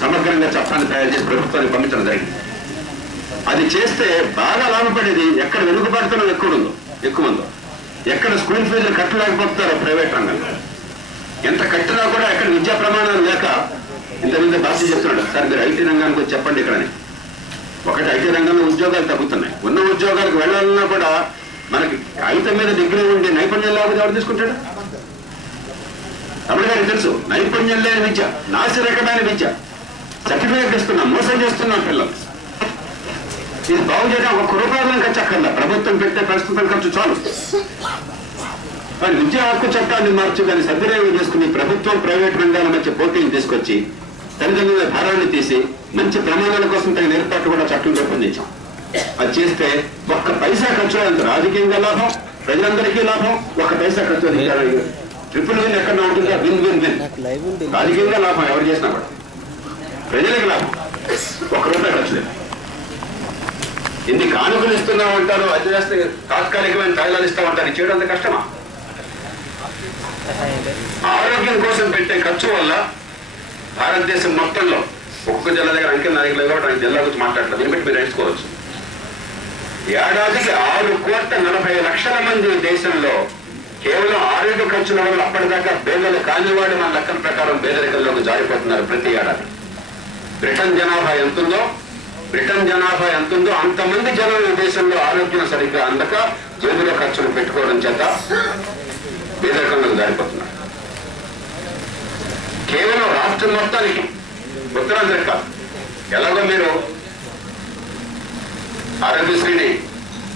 సమగ్రంగా చట్టాన్ని తయారు చేసి ప్రభుత్వానికి పంపించడం జరిగింది. అది చేస్తే బాగా లాభపడేది ఎక్కడ వెనుకబడుతున్న ఎక్కువ ఉందో, ఎక్కడ స్కూల్ ఫీజులు కట్టలేకపోతున్నారో ప్రైవేట్ రంగంలో, ఎంత కట్టినా కూడా ఎక్కడ విద్యా ప్రమాణాలు లేక ఇంతమంది భాష చెప్తున్నాడు. సార్ మీరు ఐటీ రంగానికి వచ్చి చెప్పండి. ఇక్కడని ఒకటి ఐటీ రంగంలో ఉద్యోగాలు తగ్గుతున్నాయి. ఉన్న ఉద్యోగాలకు వెళ్ళాలన్నా కూడా మనకి కాగితం మీద డిగ్రీ ఉండి నైపుణ్యం లేకపోతే ఎవరు తీసుకుంటాడు? తమిళ గారికి తెలుసు, నైపుణ్యం లేని విద్య, నాసిరకమైన విద్య, సర్టిఫికేట్ ఇస్తున్నాం, మోసం చేస్తున్నాం పిల్లలు. ఇది బాగు చేయడం ₹1 రూపాయలు ఖర్చు అక్కర్లా, ప్రభుత్వం పెట్టే ప్రస్తుతం ఖర్చు చాలు. కానీ విద్యా హక్కు చట్టాన్ని మార్చి దాన్ని సద్వినియోగం చేసుకుని ప్రభుత్వం ప్రైవేట్ రంగాల మధ్య పోటీని తీసుకొచ్చి తల్లిదండ్రుల భారాన్ని తీసి మంచి ప్రమాణాల కోసం తగిన ఏర్పాట్లు కూడా చట్టం రూపొందించాం. అది చేస్తే ఒక్క పైసా ఖర్చు అంత రాజకీయంగా లాభం, ప్రజలందరికీ లాభం. ఒక్క పైసా ఖర్చు ట్రిపుల్ విన్ ఎక్కడ ఉంటుందా? Win win win. రాజకీయంగా లాభం ఎవరు చేసినా కూడా, ప్రజలకి లాభం. ₹1 రూపాయి ఖర్చు లేదు. ఇన్ని కానుకలు ఇస్తున్నాం అంటారు, అది చేస్తే తాత్కాలికమైన తాయిలాలు ఇస్తామంటారు. చేయడం అంత కష్టమా? ఆరోగ్యం కోసం పెట్టే ఖర్చు వల్ల భారతదేశం మొత్తంలో ఒక్కొక్క జిల్లా దగ్గర అంకెలు నా దగ్గర కాబట్టి జిల్లా గురించి మాట్లాడలేదు, దీన్ని బట్టి మీరు నేర్చుకోవచ్చు. ఏడాదికి 6,40,00,000 మంది దేశంలో కేవలం ఆరోగ్య ఖర్చుల వల్ల అప్పటిదాకా పేదలు కానివాడు మన లెక్కల ప్రకారం పేదరికంలోకి జారిపోతున్నారు ప్రతి ఏడాది. బ్రిటన్ జనాభా ఎంతుందో అంతమంది జనం ఈ దేశంలో ఆరోగ్యం సరిగ్గా అందక జేబులో ఖర్చులు పెట్టుకోవడం చేత పేదరికంలోకి జారిపోతున్నారు. కేవలం రాష్ట్రం మొత్తానికి, ఉత్తరాంధ్ర కాదు. ఎలాగో మీరు ఆరోగ్యశ్రీని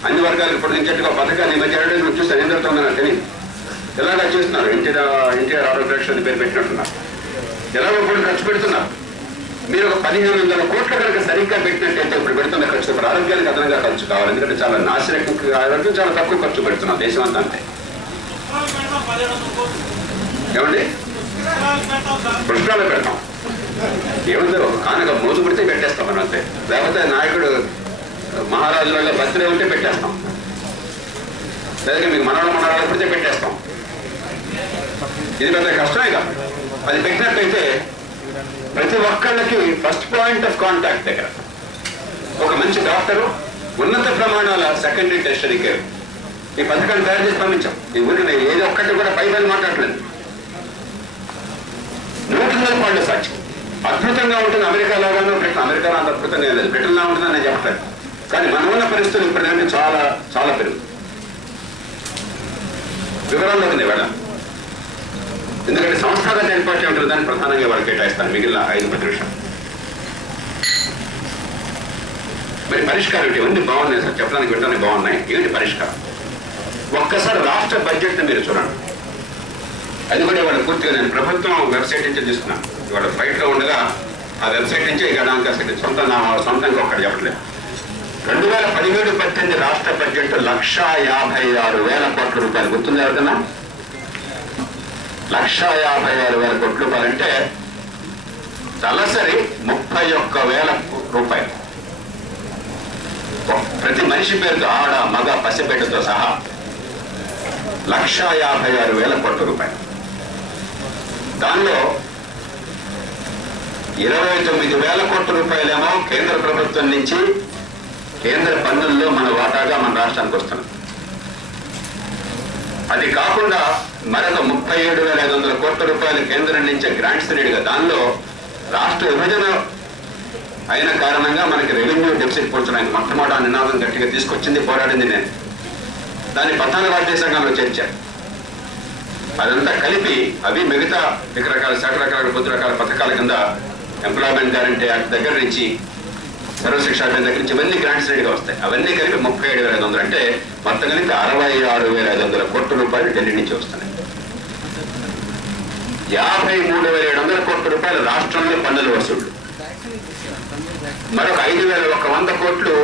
అన్ని వర్గాలకు పొడిగించేట్టుగా పథకాన్ని మధ్య అడ్వర్టైజ్మెంట్ చూస్తే ఏం జరుగుతుందో నాకు తెలియదు. ఎలాగా చేస్తున్నారు? ఎన్టీఆర్ ఆరోగ్య రక్షణ పేరు పెట్టినట్టున్నారు. ఎలాగో కూడా ఖర్చు పెడుతున్నారు. మీరు ఒక 1,500 కోట్లు కనుక సరిగ్గా పెట్టినట్టయితే ఇప్పుడు పెడుతున్న ఖర్చు ఇప్పుడు ఆరోగ్యానికి అదనంగా ఖర్చు కావాలి. ఎందుకంటే చాలా నాసిరకం ఆరోగ్యం చాలా తక్కువ ఖర్చు పెడుతున్నాం దేశం అంతా. అంతే ఏమండి? పుష్పాలు పెడతాం, ఏమంటారు కానక మోజు పెడితే పెట్టేస్తాం మనం అంతే. లేకపోతే నాయకుడు మహారాజులలో బర్త్డే ఉంటే పెట్టేస్తాం, లేదా మీకు మనవాళ్ళు పెడితే పెట్టేస్తాం. ఇది పెద్ద కష్టమే కాదు. అది పెట్టినట్టయితే ప్రతి ఒక్కళ్ళకి ఫస్ట్ పాయింట్ ఆఫ్ కాంటాక్ట్ దగ్గర ఒక మంచి డాక్టరు, ఉన్నత ప్రమాణాల సెకండరీ టెర్షరీ కేర్ ఈ పథకాన్ని తయారు చేసి పంపించాం. ఈ ఊరికి నేను ఏదో ఒక్కటి కూడా పైపైన మాట్లాడలేదు. 100% సాక్షి అద్భుతంగా ఉంటుంది. అమెరికా లాగానో అమెరికాలో అంత అద్భుతంగా లేదు, బ్రిటన్లా ఉంటుందని నేను చెప్తాను. కానీ మన ఉన్న పరిస్థితులు ఇప్పటికంటే చాలా చాలా పెరుగుతుంది. వివరాల్లోకి వెళ్ళాం, ఎందుకంటే సంస్థాగత ఏర్పాటు ఉంటుంది, దాన్ని ప్రధానంగా వాళ్ళు కేటాయిస్తాను మిగిలిన 5-10 నిమిషాలు. మరి పరిష్కారం ఏంటి? ఇవన్నీ బాగున్నాయి సార్, చెప్పడానికి వినడానికి బాగున్నాయి. ఏంటి పరిష్కారం? ఒక్కసారి రాష్ట్ర బడ్జెట్ మీరు చూడండి. అది కూడా ఇవాళ పూర్తిగా నేను ప్రభుత్వం వెబ్సైట్ నుంచి తీసుకున్నాను. ఇవాళ ఫ్లైట్లో ఉండగా ఆ వెబ్సైట్ నుంచే గణాంక సొంతంగా ఒక్కటి చెప్పట్లేదు. 2017-18 రాష్ట్ర బడ్జెట్ 1,56,000 కోట్ల రూపాయలు. గుర్తుంది ఎవరికన్నా? 1,56,000 కోట్ల రూపాయలు అంటే తలసరి 31,000 రూపాయలు. ప్రతి మనిషి పేరుతో ఆడ మగ పసిబిడ్డతో సహా 1,56,000 కోట్ల రూపాయలు. దానిలో 29,000 కోట్ల రూపాయలేమో కేంద్ర ప్రభుత్వం నుంచి కేంద్ర పన్నుల్లో మన వాటాగా మన రాష్ట్రానికి వస్తున్నాం. అది కాకుండా మరొక 37,500 కోట్ల రూపాయలు కేంద్రం నుంచి గ్రాంట్స్ రేటుగా, దానిలో రాష్ట్ర విభజన అయిన కారణంగా మనకి రెవెన్యూ డెఫిసిట్ పోర్చడానికి మొట్టమొదటి నినాదం గట్టిగా తీసుకొచ్చింది, పోరాడింది నేను. దాన్ని 14 ఆర్థిక సంఘంలో చేర్చారు. అదంతా కలిపి అవి మిగతా రకరకాల శాఖ రకాల కొద్ది రకాల పథకాల కింద ఎంప్లాయ్మెంట్ గ్యారంటీ యాక్ట్ దగ్గర నుంచి, సర్వశిక్ష అభియాన్ దగ్గర నుంచి ఇవన్నీ గ్రాంట్స్ రెడీగా వస్తాయి. అవన్నీ కలిపి 37,500 అంటే మొత్తం కలిపి 66,500 కోట్ల రూపాయలు ఢిల్లీ నుంచి వస్తున్నాయి. 53,700 కోట్ల రూపాయలు రాష్ట్రంలో పన్నుల వసూళ్లు, మరొక 5,100 కోట్లు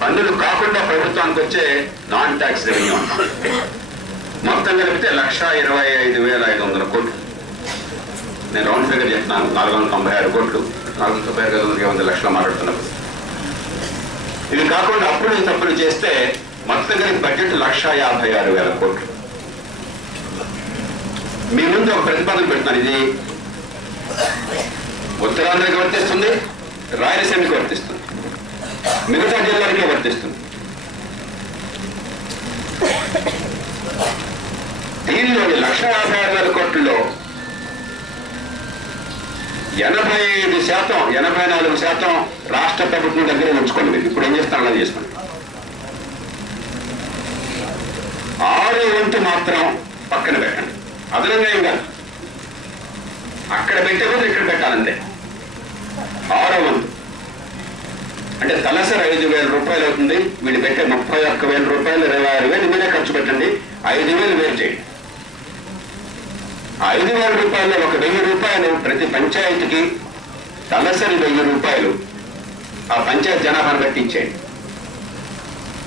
పన్నులు కాకుండా ప్రభుత్వానికి వచ్చే నాన్ ట్యాక్స్ రెవెన్యూ అంటాం. మొత్తం కలిపితే 1,25,500 కోట్లు. నేను రౌండ్ ఫిగర్ చెప్తున్నాను, 496 కోట్లు. 496 లక్షలు మాట్లాడుతున్నప్పుడు ఇవి కాకుండా అప్పులు తప్పులు చేస్తే మొత్తం కలిపి బడ్జెట్ 1,56,000 కోట్లు. మీ ముందు ఒక ప్రతిపాదన పెడుతున్నాను. ఇది ఉత్తరాంధ్రకి వర్తిస్తుంది, రాయలసీమకి వర్తిస్తుంది, మిగతా జిల్లాలకే వర్తిస్తుంది. దీనిలో 1,56,000 కోట్లలో 85%, 84% రాష్ట్ర ప్రభుత్వం దగ్గర ఉంచుకోండి. మీరు ఇప్పుడు ఏం చేస్తారో అలా చేసుకోండి. 6 మాత్రం పక్కన పెట్టండి. అదనంగా ఏం కాదు, అక్కడ పెట్టే కూడా ఇక్కడ పెట్టాలంటే 6 అంటే తలసరి 5,000 రూపాయలు అవుతుంది. వీళ్ళు పెట్టే 31,000 రూపాయలు, 26,000 మీరే ఖర్చు పెట్టండి. 5,000 వేరు చేయండి. 5,000 రూపాయల్లో 1,000 రూపాయలు ప్రతి పంచాయతీకి తలసరి 1,000 రూపాయలు ఆ పంచాయతీ జనాభాను బట్టి ఇచ్చేయండి.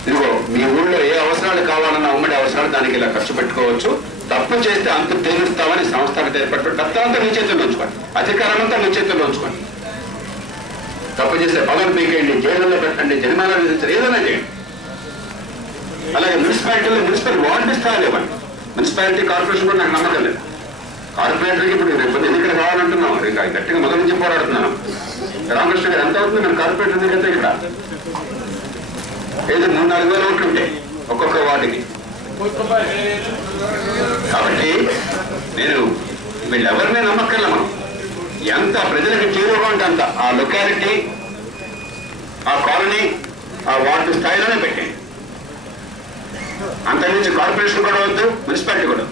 ఇదిగో మీ ఊళ్ళో ఏ అవసరాలు కావాలన్నా ఉమ్మడి అవసరాలు దానికి ఇలా ఖర్చు పెట్టుకోవచ్చు. తప్పు చేస్తే అంత తెలుస్తామని సంస్థకు ఏర్పట్టు. తప్పంతా మీ చేతుల్లో ఉంచుకోండి, అధికారం అంతా మీ చేతుల్లో ఉంచుకోండి. తప్పు చేస్తే పగలు పీకేయండి, జైలులో పెట్టండి, జరిమానా విధించండి, ఏదైనా చేయండి. అలాగే మున్సిపాలిటీలో మున్సిపల్ వార్డు స్థాయిలు ఇవ్వండి. మున్సిపాలిటీ కార్పొరేషన్ కూడా నాకు నమ్మకం లేదు. కార్పొరేటర్కి ఇప్పుడు రేపు ఎన్నికలు కావాలంటున్నాం, గట్టిగా మొదటి నుంచి పోరాడుతున్నాను. రామకృష్ణ గారు ఎంత అవుతుంది నేను కార్పొరేటర్ ఎన్నికైతే ఇక్కడ ఏదో 3-4 వేల ఓట్లు ఉంటాయి ఒక్కొక్క వార్డుకి. కాబట్టి నేను వీళ్ళెవరినే నమ్మక్కర్లే. మనం ఎంత ప్రజలకు చేరువగా ఉంటే అంత ఆ లొకాలిటీ, ఆ కాలనీ, ఆ వార్డు స్థాయిలోనే పెట్టండి. అంతకుమించి కార్పొరేషన్ కూడా వద్దు, మున్సిపాలిటీ కూడా.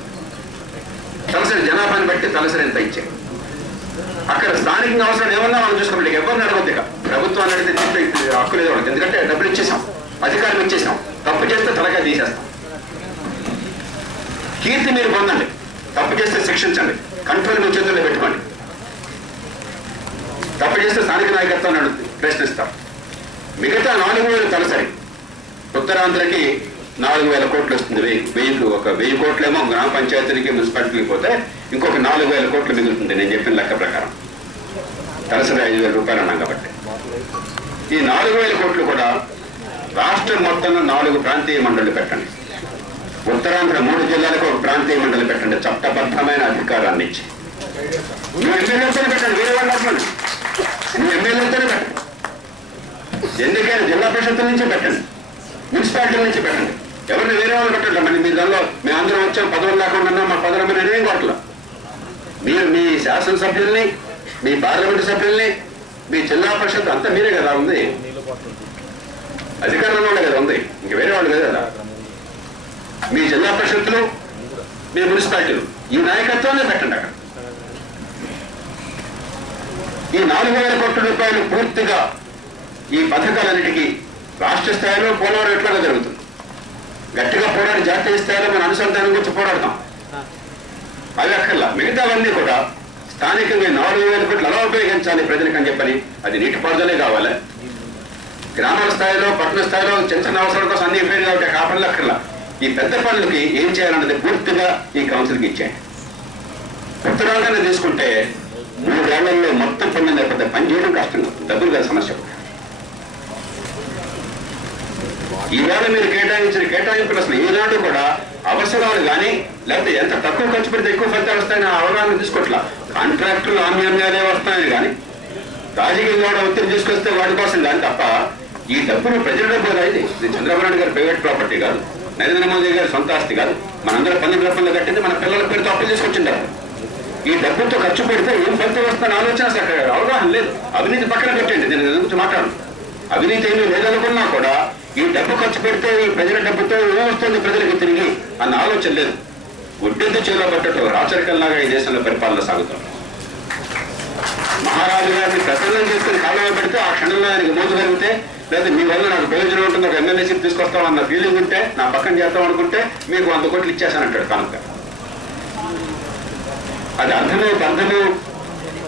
తలసరి జనాభాని బట్టి తలసరి ఎంత ఇచ్చాయి. అక్కడ స్థానికంగా అవసరం ఏమన్నా మనం చూసుకోండి. ఎవరిని అడగద్దు. ఇక ప్రభుత్వాన్ని అడిగితే హక్కు లేదు వాళ్ళకి. ఎందుకంటే డబ్బులు ఇచ్చేసాం, అధికారం ఇచ్చేసాం. తప్పు చేస్తే తలగా తీసేస్తాం. కీర్తి మీరు పొందండి, తప్పు చేస్తే శిక్షించండి, కంట్రోల్ మీ చేతుల్లో పెట్టుకోండి. తప్పు చేస్తే స్థానిక నాయకత్వాన్ని ప్రశ్నిస్తాం. మిగతా 4,000 తలసరి ఉత్తరాంధ్రకి 4,000 కోట్లు వస్తుంది. 1,000 కోట్లేమో గ్రామ పంచాయతీలకి, మున్సిపాలిటీకి పోతే ఇంకొక 4,000 కోట్లు మిగులుతుంది. నేను చెప్పిన లెక్క ప్రకారం తలసరి 5,000 రూపాయలు అన్నాం కాబట్టి ఈ 4,000 కోట్లు కూడా రాష్ట్రం మొత్తంలో 4 ప్రాంతీయ మండళ్ళు పెట్టండి. ఉత్తరాంధ్ర 3 జిల్లాలకు ఒక ప్రాంతీయ మండలి పెట్టండి. చట్టబద్ధమైన అధికారాన్ని ఇచ్చి నువ్వు ఎమ్మెల్యేలతోనే పెట్టండి, వేరే వాళ్ళు అవ్వండి. నువ్వు ఎమ్మెల్యేలతోనే పెట్టండి. ఎందుకైనా జిల్లా పరిషత్తుల నుంచి పెట్టండి, మున్సిపాలిటీల నుంచి పెట్టండి. ఎవరిని వేరే వాళ్ళు పెట్టండి. మరి మీ దానిలో మేము అందరం వచ్చాం, పదవులు లేకుండా మా పదవుల మీద నేనేం కొట్టలా. మీరు మీ శాసనసభ్యుల్ని, మీ పార్లమెంటు సభ్యుల్ని, మీ జిల్లా పరిషత్ అంతా మీరే కదా ఉంది. అధికారంలో కదా ఉంది, ఇంక వేరే వాళ్ళు లేదు కదా. మీ జిల్లా పరిషత్తులు, మీ మున్సిపాలిటీలు, ఈ నాయకత్వాన్ని పెట్టండి. అక్కడ ఈ 4,000 కోట్ల రూపాయలు పూర్తిగా ఈ పథకాలన్నిటికీ రాష్ట్ర స్థాయిలో పోలవరం ఎట్లాగా జరుగుతుంది. గట్టిగా పోరాడి జాతీయ స్థాయిలో మన అనుసంధానం గురించి పోరాడతాం. అవి అక్కర్లా. మిగతావన్నీ కూడా స్థానికంగా 4,000 కోట్లు ఎలా ఉపయోగించాలి ప్రజలకు అని చెప్పని, అది నీటిపారుదలే కావాలి. గ్రామాల స్థాయిలో, పట్టణ స్థాయిలో చిన్న చిన్న అవసరాల కోసం అన్ని ఉపయోగం కాబట్టి ఆ పనులు అక్కర్లా. ఈ పెద్ద పనులకి ఏం చేయాలన్నది పూర్తిగా ఈ కౌన్సిల్కి ఇచ్చేయండి. ఉత్తరాంధ్రని తీసుకుంటే 3 ఏళ్లలో మొత్తం పనులు లేకపోతే పని చేయడం కష్టంగా, డబ్బులు కాదు సమస్య. ఈవేళ మీరు కేటాయించిన కేటాయింపులు అసలు ఈనాడు కూడా అవసరాలు కానీ, లేకపోతే ఎంత తక్కువ ఖర్చు పెడితే ఎక్కువ ఫలితాలు వస్తాయని అవగాహన తీసుకోవట్లా. కాంట్రాక్టులు ఆన్యాన్యాలే వస్తాయని కానీ, రాజకీయంగా కూడా ఒత్తిడి తీసుకొస్తే వాటి కోసం కానీ తప్ప ఈ డబ్బులు ప్రజల డబ్బు కాదు. ఇది చంద్రబాబు నాయుడు గారి ప్రైవేట్ ప్రాపర్టీ కాదు, నరేంద్ర మోదీ గారి సొంత ఆస్తి కాదు. మనందరూ 12 రూపాయలు కట్టింది మన పిల్లల పేరుతో అప్పులు తీసుకొచ్చింటారు. ఈ డబ్బుతో ఖర్చు పెడితే ఏం ఫలితం వస్తుందని ఆలోచన అక్కడ అవగాహన లేదు. అవినీతి పక్కన పెట్టండి, నేను దాని గురించి మాట్లాడు. అవినీతి ఏమీ లేదనుకున్నా కూడా ఈ డబ్బు ఖర్చు పెడితే ఈ ప్రజల డబ్బుతో ఏమొస్తుంది ప్రజలకు తిరిగి అన్న ఆలోచన లేదు. ఒడ్డెందు చేలో పట్టడం రాచరికంలాగా ఈ దేశంలో పరిపాలన సాగుతుంది. మహారాజు గారిని ప్రసన్నం చేసుకుని కాలంలో పెడితే ఆ క్షణంలో ఆయనకి మోజు కలిగితే, లేదా మీ వల్ల నాకు ప్రయోజనం ఉంటుంది, ఒక ఎమ్మెల్యేషిప్ తీసుకొస్తామన్న ఫీలింగ్ ఉంటే, నా పక్కన చేస్తాం అనుకుంటే మీకు 100 కోట్లు ఇచ్చేసానంటాడు కనుక. అది అర్థము బంధము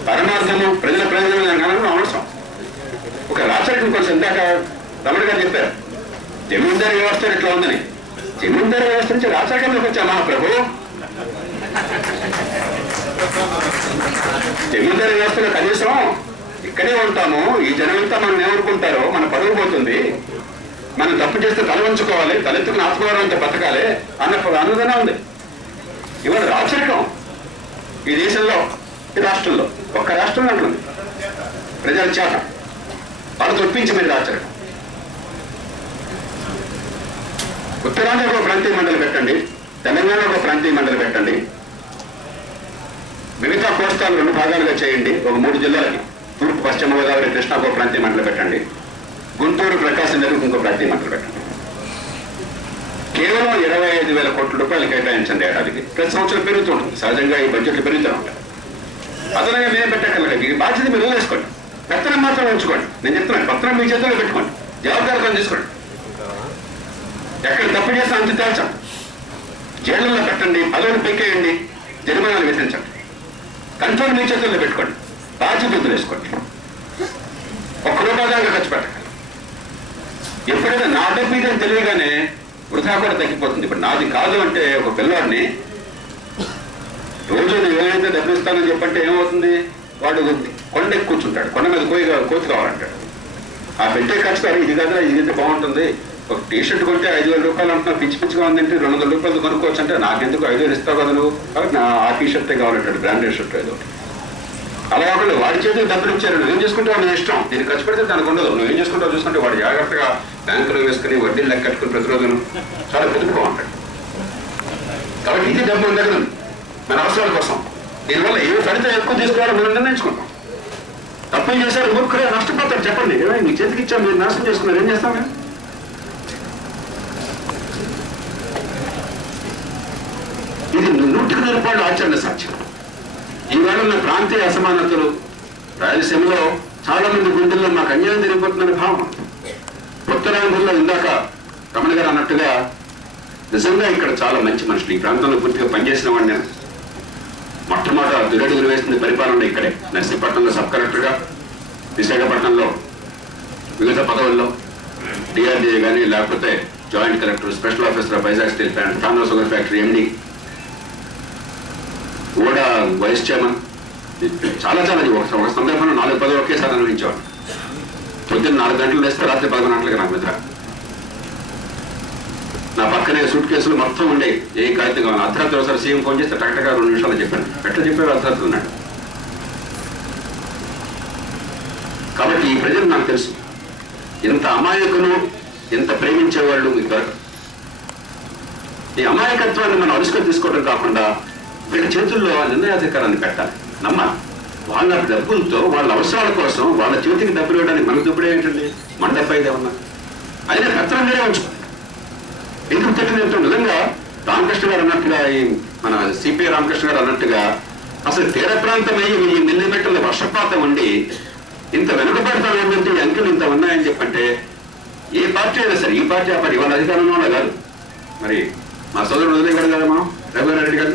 పరమార్థము ప్రజల ప్రయోజనం అవసరం. ఒక రాచరికం కొంచెం ఇందాక రమణ గారు చెప్పారు, జమీందారీ వ్యవస్థ ఎట్లా ఉందని. జమీందారీ వ్యవస్థ నుంచి రాచరికంలోకి వచ్చా మహాప్రభు. జమీందారీ వ్యవస్థలో కనీసం ఇక్కడే ఉంటాము, ఈ జనమంతా మనం ఏమనుకుంటారో, మన పరువు పోతుంది, మనం తప్పు చేస్తే తల వంచుకోవాలి, తలెత్తుకుని ఆత్మగౌరవంతో బతకాలి అనుదనే ఉంది. ఇవాళ రాచరికం ఈ దేశంలో, ఈ రాష్ట్రంలో, ఒక్క రాష్ట్రంలో ఉంటుంది ప్రజల చేత వాళ్ళు తొప్పించి మీరు రాచరికం. ఉత్తరాంధ్రకు ఒక ప్రాంతీయ మండలి పెట్టండి, తెలంగాణకు ఒక ప్రాంతీయ మండలి పెట్టండి, మిగతా కోస్తాలు 2 భాగాలుగా చేయండి, ఒక 3 జిల్లాలకి, తూర్పు పశ్చిమ గోదావరి కృష్ణాకు ఒక ప్రాంతీయ మండలి పెట్టండి, గుంటూరు ప్రకాశం జిల్లాకు ఇంకో ప్రాంతీయ మండలి పెట్టండి. కేవలం 25,000 కోట్ల రూపాయలు కేటాయించండి ఏడాదికి. ప్రతి సంవత్సరం పెరుగుతుంటుంది, సహజంగా ఈ బడ్జెట్లు పెరుగుతూ ఉంటాయి. అదనంగా మీరే పెట్టగలరు, ఈ బాధ్యత మీరు వదిలేసుకోండి, పెత్తనం మాత్రం ఉంచుకోండి. నేను చెప్తున్నాను, పత్రం మీ చేతుల్లో పెట్టుకోండి, జవాబుదారితనం తీసుకోండి. ఎక్కడ తప్పు చేస్తే అంత తేల్చండి, జైళ్ళల్లో పెట్టండి, పదవులు పెక్కేయండి, జరిమానాలు విధించండి. కంట్రోల్ మీ చేతుల్లో పెట్టుకోండి, బాధ్యత వదిలేసుకోండి. ₹1 దాకా ఖర్చు పెట్టండి. ఎప్పుడైతే నా డబ్బు ఇదని తెలియగానే వృధా కూడా తగ్గిపోతుంది. ఇప్పుడు నాది కాదు అంటే ఒక పిల్లవాడిని రోజు ఏదైతే డబ్బులు ఇస్తానని చెప్పంటే ఏమవుతుంది, వాడు కొండ ఎక్కి కూర్చుంటాడు, కొండ మీద కోతి కావాలంటాడు. ఆ పెట్టే ఖర్చు ఇది కదా, ఇది బాగుంటుంది, ఒక టీషర్ట్ కొంటే 5,000 రూపాయలు అంటున్నా, పిచ్చి పిచ్చిగా ఉందంటే 200 రూపాయలు కొనుక్కోవచ్చు అంటే, నాకెందుకు 5,000 ఇస్తావు కదా నువ్వు, కాబట్టి ఆ టీషర్టే కావాలంటాడు, బ్రాండెడ్ షర్ట్ ఏదో. అలా ఒకళ్ళు వాడి చేతికి డబ్బులు ఇచ్చారు, నువ్వేం చేసుకుంటే వాడు ఇష్టం, దీన్ని ఖర్చు పెడితే దానికి ఉండదు, నువ్వేం చేసుకుంటావు చూసుకుంటే వాడు జాగ్రత్తగా బ్యాంకులో వేసుకుని వడ్డీలు లెక్క కట్టుకుని ప్రతిరోజు చాలా పొదుపుగా ఉంటాడు. కాబట్టి ఇది డబ్బు ఉండదు మన అవసరాల కోసం. దీనివల్ల ఏ ఫలితం ఎక్కువ తీసుకోవాలో మనం నిర్ణయించుకుంటాం. తప్పేం చేశారు, మూర్ఖులే నష్టపోతారు. చెప్పండి, మీ చేతికి ఇచ్చాం, మీరు నాశనం చేసుకున్నారు, ఏం చేస్తాం మేము? ఇది 100% ఆచరణ సాధ్యం. ఈవేళ ఉన్న ప్రాంతీయ అసమానతలు, రాయలసీమలో చాలా మంది గుండెల్లో మాకు అన్యాయం జరిగిపోతుందనే భావం. ఉత్తరాంధ్రలో ఇందాక రమణ గారు అన్నట్టుగా నిజంగా ఇక్కడ చాలా మంచి మనుషులు, ఈ ప్రాంతంలో పూర్తిగా పనిచేసిన వాడిని. మొట్టమొదట దురడుగులు వేస్తుంది పరిపాలన ఇక్కడే, నర్సీపట్నంలో సబ్ కలెక్టర్గా, విశాఖపట్నంలో వివిధ పదవుల్లో డిఆర్డీఏ కానీ, లేకపోతే joint collector, special officer Vizag steel plant, Tandra sugar factory MD, కూడా వైస్ చైర్మన్. చాలా చాలా ఒక సందర్భంలో 4 పదవులు ఒకేసారి అనుభవించేవాడు. పొద్దున్న 4 గంటలు వేస్తే రాత్రి 11 గంటలకు నాకు నిద్ర. నా పక్కనే సూట్ కేసులు మొత్తం ఉండే, ఏ కాగితం కావాలి. అర్ధరాత్రి ఒకసారి సీఎం ఫోన్ చేస్తే టక్టగా 2 నిమిషాలు చెప్పాను. ఎట్లా చెప్పారు, అర్ధరాత్రి ఉన్నాడు. కాబట్టి ఈ ప్రజలు నాకు తెలుసు, ఇంత అమాయకులు, ఇంత ప్రేమించేవాళ్ళు మీకు దొరకరు. ఈ అమాయకత్వాన్ని మనం అరుసుకొని తీసుకోవడం కాకుండా వీళ్ళ చేతుల్లో నిర్ణయాధికారాన్ని పెట్టాలి, నమ్మాలి. వాళ్ళ డబ్బులతో, వాళ్ళ అవసరాల కోసం వాళ్ళ చేతికి డబ్బులు ఇవ్వడానికి మన దుబ్బుడే ఏంటండి, మన డబ్బు అయితే ఏమన్నా అయినా పత్రం మీరే ఉంచుకోండి. ఎందుకు తెలియదు, నిజంగా రామకృష్ణ గారు అన్నట్టుగా, మన సిపిఐ రామకృష్ణ గారు అన్నట్టుగా, అసలు తీర ప్రాంతం అయ్యి ఈ మిల్లీమీటర్ల వర్షపాతం ఉండి ఇంత వెనుకబడతాం ఏంటంటే, ఈ అంకెలు ఇంత ఉన్నాయని చెప్పంటే ఏ పార్టీ అయినా సరే, ఈ పార్టీ ఆ పార్టీ వాళ్ళ అధికారంలో ఉన్నా కాదు. మరి మా సోదరుడు వదిలేగాడు కదా మనం రఘువీరారెడ్డి గారు,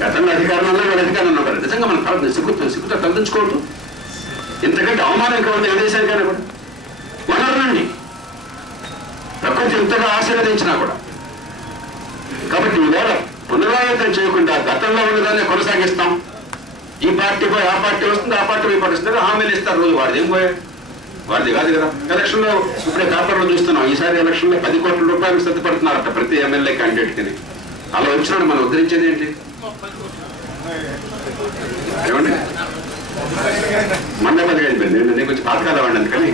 గతంలో అధికారంలో వాళ్ళ అధికారంలో ఉన్నారు. నిజంగా మనం సిగ్గుతో తగ్గించుకోవద్దు. ఇంతకంటే అవమానం కావాలి ఏ దేశానికైనా కూడా. వనరులండి ప్రకృతి ఇంతగా ఆశీర్వదించినా కూడా. కాబట్టి ఈవేళ పునరావృతం చేయకుండా గతంలో ఉన్నదాన్ని కొనసాగిస్తాం. ఈ పార్టీ పోయి ఆ పార్టీ వస్తుంది, ఆ పార్టీ పోయి పడుతుంది, హామీలు ఇస్తారు. రోజు వాడిది ఏం పోయా, వాడిది కాదు కదా. ఎలక్షన్లో ఇప్పుడే పేపర్లో చూస్తున్నాం, ఈసారి ఎలక్షన్లో 10 కోట్ల రూపాయలు సిద్ధపడుతున్నారట ప్రతి ఎమ్మెల్యే క్యాండిడేట్కి. అలా వచ్చినాడు మనం ఉద్ధరించేది ఏంటి? ఏమండి, మండే 10 అయిపోయింది. నేను కొంచెం పాతకాలం వాడిని, అందుకని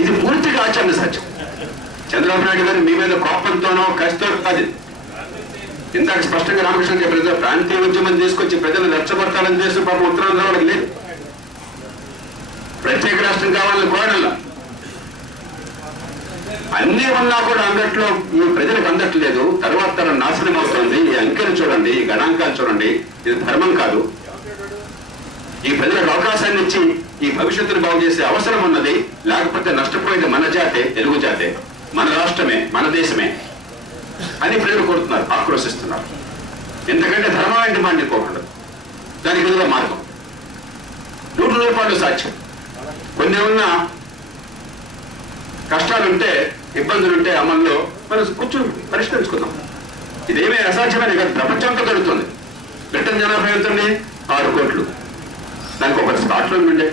ఇది పూర్తిగా ఆచరణ సత్యం. చంద్రబాబు నాయుడు గారు మీ మీద కోపంతోనో కసితో కాదు. ఇందాక స్పష్టంగా రామకృష్ణ చెప్పలేదు, ప్రాంతీయ ఉద్యమం తీసుకొచ్చి ప్రజలను రెచ్చగొట్టాలని చేసిన పాపం ఉత్తరాంధ్ర వాళ్ళకి లేదు. ప్రత్యేక రాష్ట్రం కావాలని కోరడంలా. అన్నీ ఉన్నా కూడా అందట్లో ఈ ప్రజలకు అందట్లేదు. తర్వాత నాశనం అవుతుంది. ఈ అంకెలు చూడండి, ఈ గణాంకాలు చూడండి. ఇది ధర్మం కాదు. ఈ ప్రజలకు అవకాశాన్ని ఇచ్చి ఈ భవిష్యత్తును బాగు చేసే అవసరం ఉన్నది. లేకపోతే నష్టపోయేది మన జాతే, తెలుగు జాతే, మన రాష్ట్రమే, మన దేశమే అని ప్రజలు కోరుతున్నారు, ఆక్రోశిస్తున్నారు. ఎందుకంటే ధర్మమైన డిమాండ్ ఎక్కువకుండా దానికి ఎదురు మార్గం 100% సాధ్యం. కొన్ని ఉన్న కష్టాలుంటే, ఇబ్బందులుంటే అమల్లో మనం కూర్చొని పరిష్కరించుకుందాం. ఇదేమీ అసాధ్యమైన కాదు, ప్రపంచంతో జరుగుతుంది. బ్రిటన్ జనాభా ఎంత ఉంది? 6 కోట్లు. దానికి ఒక స్కాట్లాండ్ ఉండే,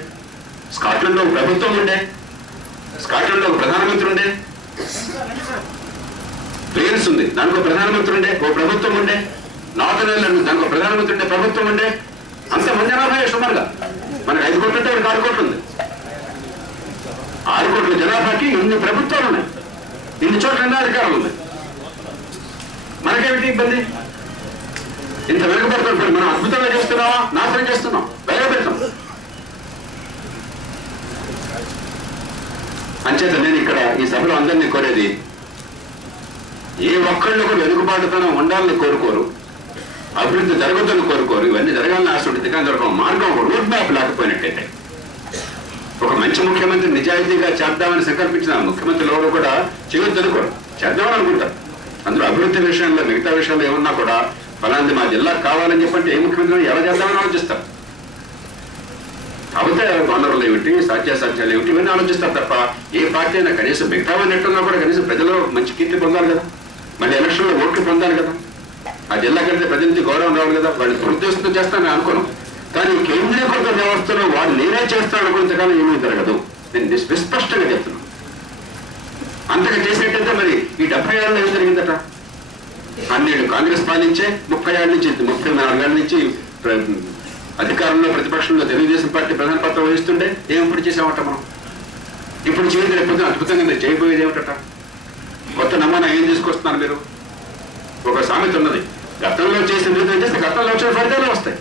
స్కాట్లాండ్ లో ఒక ప్రభుత్వం ఉండే, స్కాట్లాండ్ లో ఒక ప్రధానమంత్రి ఉండే. వేల్స్ ఉంది, దానికి ఒక ప్రధానమంత్రి ఉండే, ఒక ప్రభుత్వం ఉండే. నార్త్ ఐర్లాండ్ దానికి ఒక ప్రధానమంత్రి ఉండే, ప్రభుత్వం ఉండే. అంత మంది జనాభా సుమారుగా మనకి 5 కోట్లు ఉంటే 6 కోట్లు ఉంది. 6 కోట్ల జనాభాకి ఇన్ని ప్రభుత్వాలు ఉన్నాయి, ఇన్ని చోట్ల ఎన్నో అధికారాలు ఉన్నాయి. మనకేమిటి ఇబ్బంది? ఇంత వెనుకబడుతుంది. మనం అద్భుతంగా చేస్తున్నావా, నాశనం చేస్తున్నాం, భయపెడతాం. అంచేత నేను ఇక్కడ ఈ సభలో అందరినీ కోరేది, ఏ ఒక్కళ్ళు కూడా వెనుకబాటుతనం ఉండాలని కోరుకోరు, అభివృద్ధి జరగద్దని కోరుకోరు. ఇవన్నీ జరగాలని ఆశ ఉంటుంది. కానీ ఒక మార్గం, ఒక రోడ్ మ్యాప్ లేకపోయినట్టయితే, ఒక మంచి ముఖ్యమంత్రి నిజాయితీగా చేద్దామని సంకల్పించిన ముఖ్యమంత్రులు ఎవరు కూడా చేయొద్దనుకోరు, చేద్దామని అనుకుంటారు. అందులో అభివృద్ధి విషయంలో, మిగతా విషయంలో ఏమన్నా కూడా ఫలాంటి మా జిల్లాకు కావాలని చెప్పంటే ఏ ముఖ్యమంత్రి ఎలా చేద్దామని ఆలోచిస్తారు. కాకపోతే వనరులు ఏమిటి, సాధ్యాసాధ్యాలు ఏమిటి, ఇవన్నీ ఆలోచిస్తారు తప్ప ఏ పార్టీ అయినా కనీసం మిగతా నెట్టున్నా కూడా కనీసం ప్రజలు మంచి కీర్తి పొందాలి కదా, మళ్ళీ ఎలక్షన్లో ఓట్లు పొందాలి కదా, ఆ జిల్లా కంటే ప్రజలకి గౌరవం రావాలి కదా. వాళ్ళు దురుద్దేశంతో చేస్తానని అనుకోను. కానీ కేంద్రీకృత వ్యవస్థలో వాడు నేనే చేస్తాను అనుకున్నంత కాలం ఏమీ జరగదు. నేను విస్పష్టంగా చెప్తున్నాను. అంతగా చేసేటంటే మరి ఈ 70 ఏళ్ళలో ఏం జరిగిందట? 12 కాంగ్రెస్ పాలించే, 30 ఏళ్ళ నుంచి 34 ఏళ్ళ నుంచి అధికారంలో ప్రతిపక్షంలో తెలుగుదేశం పార్టీ ప్రధాన పాత్ర వహిస్తుంటే ఏమిప్పుడు చేసామట మనం? ఇప్పుడు చేయండి, రేపు అద్భుతంగా మీరు చేయబోయేది ఏమిటట? కొత్త నమూనా ఏం తీసుకొస్తున్నారు మీరు? ఒక సామెత ఉన్నది, గతంలో చేసిన నిర్ణయం చేస్తే గతంలో వచ్చిన ఫలితాలు వస్తాయి.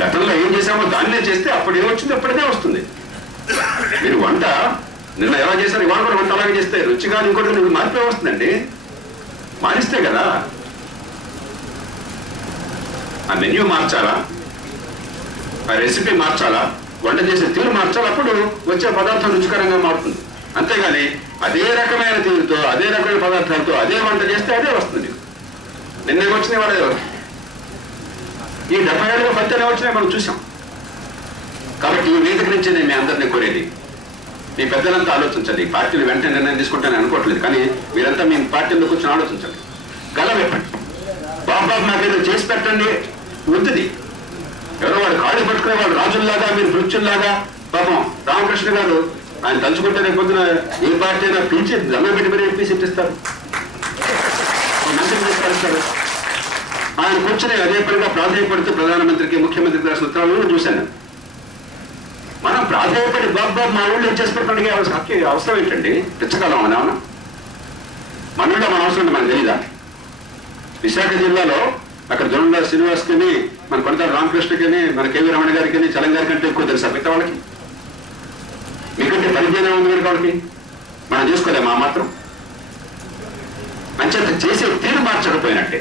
గతంలో ఏం చేసామో దాన్నే చేస్తే అప్పుడు ఏమొచ్చింది అప్పటికే వస్తుంది. మీరు వంట నిన్న ఎలా చేశారు, ఇవాళ కూడా వంట అలాగే చేస్తే రుచిగా ఇంకోటి మీకు మార్పే వస్తుందండి. మారిస్తే కదా, ఆ మెన్యూ మార్చాలా, ఆ రెసిపీ మార్చాలా, వంట చేసే తీరు మార్చాలి, అప్పుడు వచ్చే పదార్థం రుచికరంగా మారుతుంది. అంతేగాని అదే రకమైన తీరుతో, అదే రకమైన పదార్థాలతో అదే వంట చేస్తే అదే వస్తుంది. నిన్నే వచ్చినాయి వాళ్ళే వస్తుంది. ఈ 70 ఏళ్ళుగా ఫలితాలు వచ్చినాయి మనం చూసాం. కాబట్టి ఈ వేదిక నుంచి నేను మీ అందరినీ కోరేది, మీ పెద్దలంతా ఆలోచించండి. పార్టీలు వెంటనే నిర్ణయం తీసుకుంటానని అనుకోవట్లేదు, కానీ మీరంతా మీ పార్టీలో కూర్చొని ఆలోచించండి. గలం చెప్పండి, బాబు నాకేదో చేసి పెట్టండి వద్దుది. ఎవరో వాడు కాళ్ళు పట్టుకునే వాళ్ళు రాజుల్లాగా, మీరు మృత్యుల్లాగా. పాపం రామకృష్ణ గారు ఆయన తలుచుకుంటే రేపు పొద్దున ఏ పార్టీ అయినా పిలిచి దండం పెట్టి మరీ ఎంపీ సీట్ ఇస్తారు, మంత్రిని తీసుకొస్తారు. ఆయన కూర్చొని అదే పనిగా ప్రాధాన్యపడుతూ ప్రధానమంత్రికి, ముఖ్యమంత్రికి రాసిన ఉత్తరాలను చూశాను. మనం ప్రాధాన్యపడి బాబు మా ఊళ్ళో ఏం చేసి పెట్టడానికి అవసరం ఏంటండి? తెచ్చగలం అవునా? మన ఊళ్ళో మన అవసరం మనకు తెలీదా? విశాఖ జిల్లాలో అక్కడ జొండ శ్రీనివాస్కి, మన కొంత రామకృష్ణకి, మన కేవీ రమణ గారికి, చలం గారి కంటే ఎక్కువ తెలుసా మిగతా వాళ్ళకి? మీకంటే పరిచయం ఉంది మీరు వాళ్ళకి, మనం చేసుకోలేము ఆ మాత్రం. అంచేత చేసే తీరు మార్చకపోయినట్టే,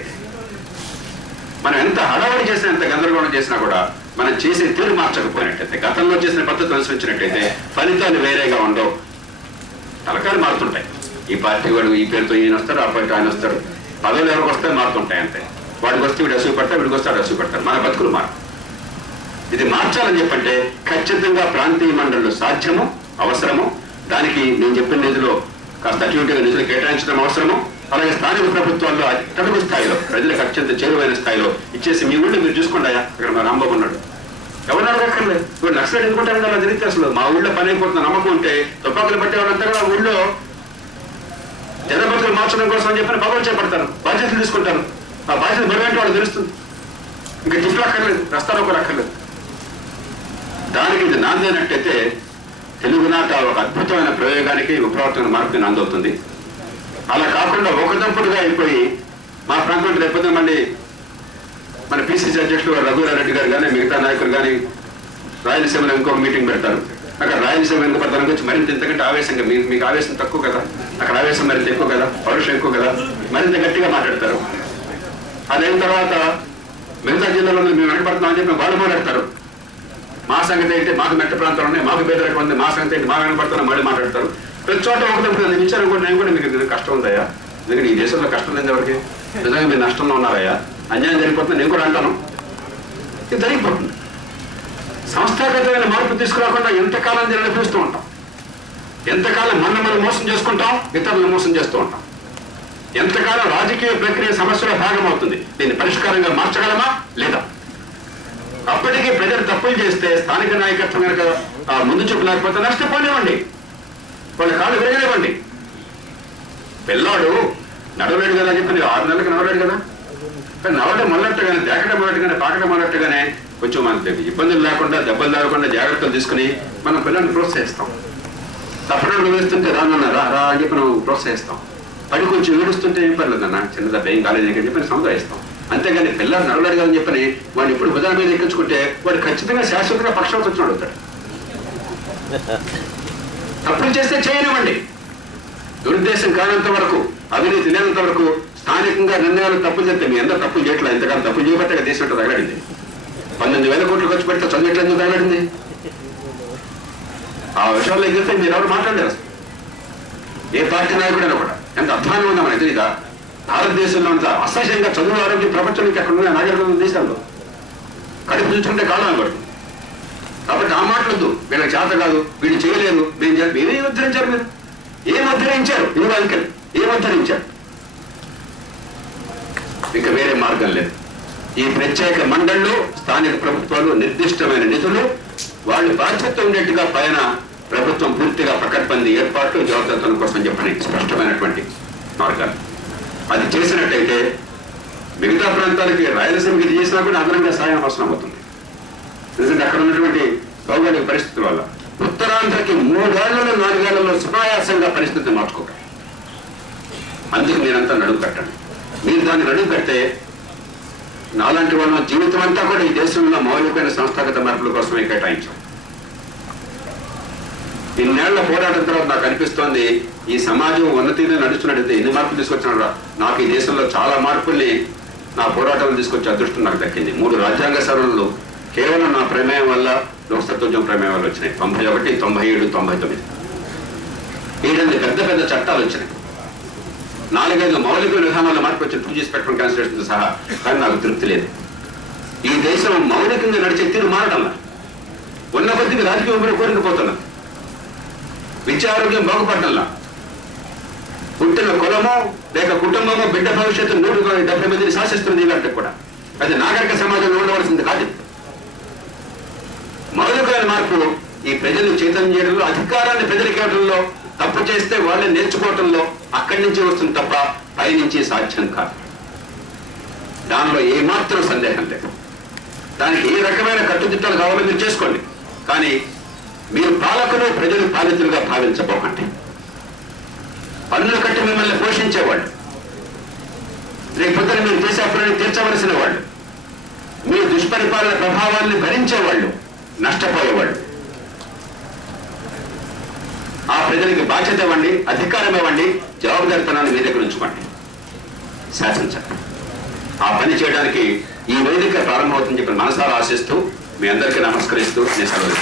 మనం ఎంత హడావడి చేసినా, ఎంత గందరగోళం చేసినా కూడా మనం చేసే తీరు మార్చకపోయినట్టయితే, గతంలో చేసిన పద్ధతి అనుసరించినట్టయితే ఫలితాలు వేరేగా ఉండవు. తలకాయలు మారుతుంటాయి. ఈ పార్టీ వాడు ఈ పేరుతో ఈయన వస్తారు, ఆ పార్టీ ఆయన వస్తారు, పదవులు ఎవరికి వస్తే మారుతుంటాయి అంతే. వాడికి వస్తే వీడు అసూయ పడతారు, వీడికి వస్తే వాడు అసూయ పడతారు. మన బతుకులు మారు. ఇది మార్చాలని చెప్పంటే ఖచ్చితంగా ప్రాంతీయ మండళ్ళు సాధ్యము, అవసరము. దానికి నేను చెప్పిన నిధులు కాస్త అటువంటి నిధులు కేటాయించడం అవసరము. అలాగే స్థానిక ప్రభుత్వాల్లో అట్టడుగు స్థాయిలో, ప్రజలకు అత్యంత చేరువైన స్థాయిలో ఇచ్చేసి మీ ఊళ్ళో మీరు చూసుకుంటాయా. ఇక్కడ మా రాంబాబు ఉన్నాడు, ఎవరు అడగక్కర్లేదు. ఇప్పుడు నక్సలైట్ ఎందుకుంటారు అలా జరిగితే అసలు మా ఊళ్ళో పని అయిపోతున్న నమ్మకం ఉంటే తుపాకులు పట్టే వాళ్ళంతా కూడా ఊళ్ళో జనబతులు మార్చడం కోసం అని చెప్పిన పదవులు చేపడతారు, బాధ్యతలు తీసుకుంటారు. ఆ బాధ్యత బరువేంటి వాళ్ళు తెలుస్తుంది. ఇంకా టిఫ్లు అక్కర్లేదు, రస్తారోకలు అక్కర్లేదు. దానికి ఇది నాందేనట్టయితే తెలుగునాట ఒక అద్భుతమైన ప్రయోగానికి, విప్లవాత్మక మార్పుకి నాందవుతుంది. అలా కాకుండా ఒకదప్పుడుగా అయిపోయి మా ప్రాంతం రేపొద్దు మళ్ళీ మన పిసిసి అధ్యక్షుడు రఘువీరారెడ్డి గారు కానీ, మిగతా నాయకులు కానీ రాయలసీమలో ఇంకొక మీటింగ్ పెడతారు. అక్కడ రాయలసీమ వెనుకబడతానికి వచ్చి మరింత ఇంతకంటే ఆవేశంగా, మీకు ఆవేశం తక్కువ కదా, అక్కడ ఆవేశం మరింత ఎక్కువ కదా, పౌరుషం ఎక్కువ కదా, మరింత గట్టిగా మాట్లాడతారు. అదైన తర్వాత మిగతా జిల్లాలో మేము వెనకబడుతున్నామని చెప్పి వాళ్ళు మాట్లాడతారు. మా సంగతి ఏంటి, మాకు మెట్ట ప్రాంతాలు ఉన్నాయి, మాకు పేదరికం ఉంది, మా సంగతి ఏంటి, మా వెనకబడుతున్నా మళ్ళీ మాట్లాడతారు. ప్రతి చోట ఒకటి విచారం కూడా నేను కూడా మీకు కష్టం ఉందయ్యా, ఎందుకంటే ఈ దేశంలో కష్టం లేదు ఎవరికి, నిజంగా మీరు నష్టంలో ఉన్నారయ్యా, అన్యాయం జరిగిపోతుంది నేను కూడా అంటాను. ఇది జరిగిపోతుంది. సంస్థాగతమైన మార్పు తీసుకురాకుండా ఎంతకాలం దీన్ని నడిపిస్తూ ఉంటాం, ఎంతకాలం మనం మోసం చేసుకుంటాం, ఇతరులను మోసం చేస్తూ ఉంటాం. ఎంతకాలం రాజకీయ ప్రక్రియ సమస్యలో భాగం అవుతుంది. దీన్ని పరిష్కారంగా మార్చగలమా లేదా? అప్పటికీ ప్రజలు తప్పులు చేస్తే స్థానిక నాయకత్వం కనుక ముందు చూపు లేకపోతే నష్టపోనివ్వండి, వాళ్ళ కాళ్ళు విరగనివ్వండి. పిల్లాడు నడవలేడు కదా అని చెప్పి 6 నెలలకు నడవలేడు కదా, కానీ నడవడం మొదలెట్టగానే, దేకడం మొదలెట్టగానే, పాకడం మొదలెట్టగానే కొంచెం మనకి ఇబ్బందులు లేకుండా, దెబ్బలు తాగకుండా జాగ్రత్తలు తీసుకుని మనం పిల్లల్ని ప్రోత్సహిస్తాం. తప్పడం వేస్తుంటే రా అని చెప్పి మనం ప్రోత్సహిస్తాం. పడి కొంచెం ఏడుస్తుంటే ఏం పర్లేదు అన్న, చిన్న దెబ్బ ఏం కాలేదు అని చెప్పి సముదాయిస్తాం. అంతేగాని పిల్లలు నడవలేడు కదా అని చెప్పని వాడిని ఎప్పుడు భుజాల మీద ఎక్కించుకుంటే వాడు ఖచ్చితంగా శాశ్వతంగా పక్షపాతం వచ్చిన అడుగుతాడు. తప్పులు చేస్తే చేయనివ్వండి, దురుద్దేశం కానంత వరకు, అవినీతి లేనంత వరకు, స్థానికంగా నిర్ణయాలు తప్పులు చేస్తే మీ అందరూ తప్పులు చేయట్లేదు. ఎంతకాలం తప్పులు చేయబట్టే దేశం తగలడింది. 19,000 కోట్లు ఖర్చు పెడితే చదివేట్లు ఎందుకు తగలడింది? ఆ విషయాల్లో ఎగిరితే మీరు ఎవరు మాట్లాడారు? ఏ పార్టీ నాయకుడైనా కూడా ఎంత అధ్వానం ఉందా మనకి తెలియదా? భారతదేశంలో అంత అసహ్యంగా చదువు ఆరోగ్య ప్రపంచానికి అక్కడ ఉన్న నాగరికత దేశాల్లో కడుపు చూసుకుంటే కాలం పడుతుంది. కాబట్టి ఆ మాటలొద్దు, వీళ్ళకి చేత కాదు, వీళ్ళు చేయలేరు, మేము చేయాలి. మీరేం ఉద్ధరించారు? మీరు ఏం ఉద్ధరించారు? ఇందులో ఏం ఉద్ధరించారు? ఇక వేరే మార్గం లేదు. ఈ ప్రత్యేక మండళ్ళు, స్థానిక ప్రభుత్వాలు నిర్దిష్టమైన నిధులు, వాళ్ళు బాధ్యత ఉండేట్టుగా పైన ప్రభుత్వం పూర్తిగా పకడ్బందీ ఏర్పాట్లు, జవాబుదారితనం కోసం చెప్పని స్పష్టమైనటువంటి మార్గాలు అది చేసినట్టయితే మిగతా ప్రాంతాలకి, రాయలసీమకి ఇది చేసినా కూడా అదనంగా సాయం అవసరం అవుతుంది. ఎందుకంటే అక్కడ ఉన్నటువంటి భౌగోళిక పరిస్థితుల వల్ల ఉత్తరాంధ్రకి 3 ఏళ్లలో 4 ఏళ్లలో సునాయాసంగా పరిస్థితిని మార్చుకోకండి. అందుకు మీరంతా నడుము కట్టండి. మీరు దాన్ని నడుము కడితే నాలాంటి వాళ్ళ జీవితం అంతా కూడా ఈ దేశంలో మౌలికమైన సంస్థాగత మార్పుల కోసమే కేటాయించాం. ఇన్నేళ్ల పోరాటం తర్వాత నాకు అనిపిస్తోంది, ఈ సమాజం ఉన్నతిని నడుస్తున్నట్టయితే ఎన్ని మార్పులు తీసుకొచ్చినా నాకు ఈ దేశంలో చాలా మార్పుల్ని నా పోరాటాలు తీసుకొచ్చే అదృష్టం నాకు దక్కింది. 3 రాజ్యాంగ సవరణలు కేవలం నా ప్రమేయం వల్ల, లోక్సత్వోద్యమ ప్రమేయం వల్ల వచ్చినాయి. 91, 97, 99 7 పెద్ద పెద్ద చట్టాలు వచ్చినాయి. 4-5 మౌలిక విధానాల మార్పు వచ్చి 2G స్పెక్ట్రమ్ కాన్స్టిట్యూషన్తో సహా. కానీ నాకు తృప్తి లేదు. ఈ దేశం మౌలికంగా నడిచే తీరు మారడంలా, ఉన్న కొద్దికి రాజకీయ కోరికపోతున్నా, విద్యారోగ్యం బాగుపడటంలా, పుట్టిన కులమో లేక కుటుంబమో బిడ్డ భవిష్యత్తు 170 మందిని శాసిస్తుంది. ఇలాంటి కూడా అది నాగరిక సమాజంలో ఉండవలసింది కాదు. మౌలికమైన మార్పు ఈ ప్రజలు చైతన్యం చేయడంలో, అధికారాన్ని ప్రజలకు ఇవ్వడంలో, తప్పు చేస్తే వాళ్ళని నేర్చుకోవటంలో అక్కడి నుంచి వస్తుంది తప్ప పైనుంచి సాధ్యం కాదు. దానిలో ఏమాత్రం సందేహం లేదు. దానికి ఏ రకమైన కట్టుదిట్టాలు కావాలో మీరు చేసుకోండి. కానీ మీరు పాలకులు, ప్రజలు పాలితులుగా భావించబోకండి. పన్నులు కట్టి మిమ్మల్ని పోషించేవాళ్ళు, రేపొద్దున మీరు చేసే అప్పులని తీర్చవలసిన వాళ్ళు, మీ దుష్పరిపాలన ప్రభావాన్ని భరించేవాళ్ళు నష్టపోయేవాళ్ళు. ఆ ప్రజలకి బాధ్యత ఇవ్వండి, అధికారం ఇవ్వండి, జవాబుదారితనాన్ని మీ దగ్గర ఉంచుకోండి, శాసించండి. ఆ పని చేయడానికి ఈ వేదిక ప్రారంభమవుతుందని చెప్పి మనసారా ఆశిస్తూ మీ అందరికీ నమస్కరిస్తూ నేను సెలవు.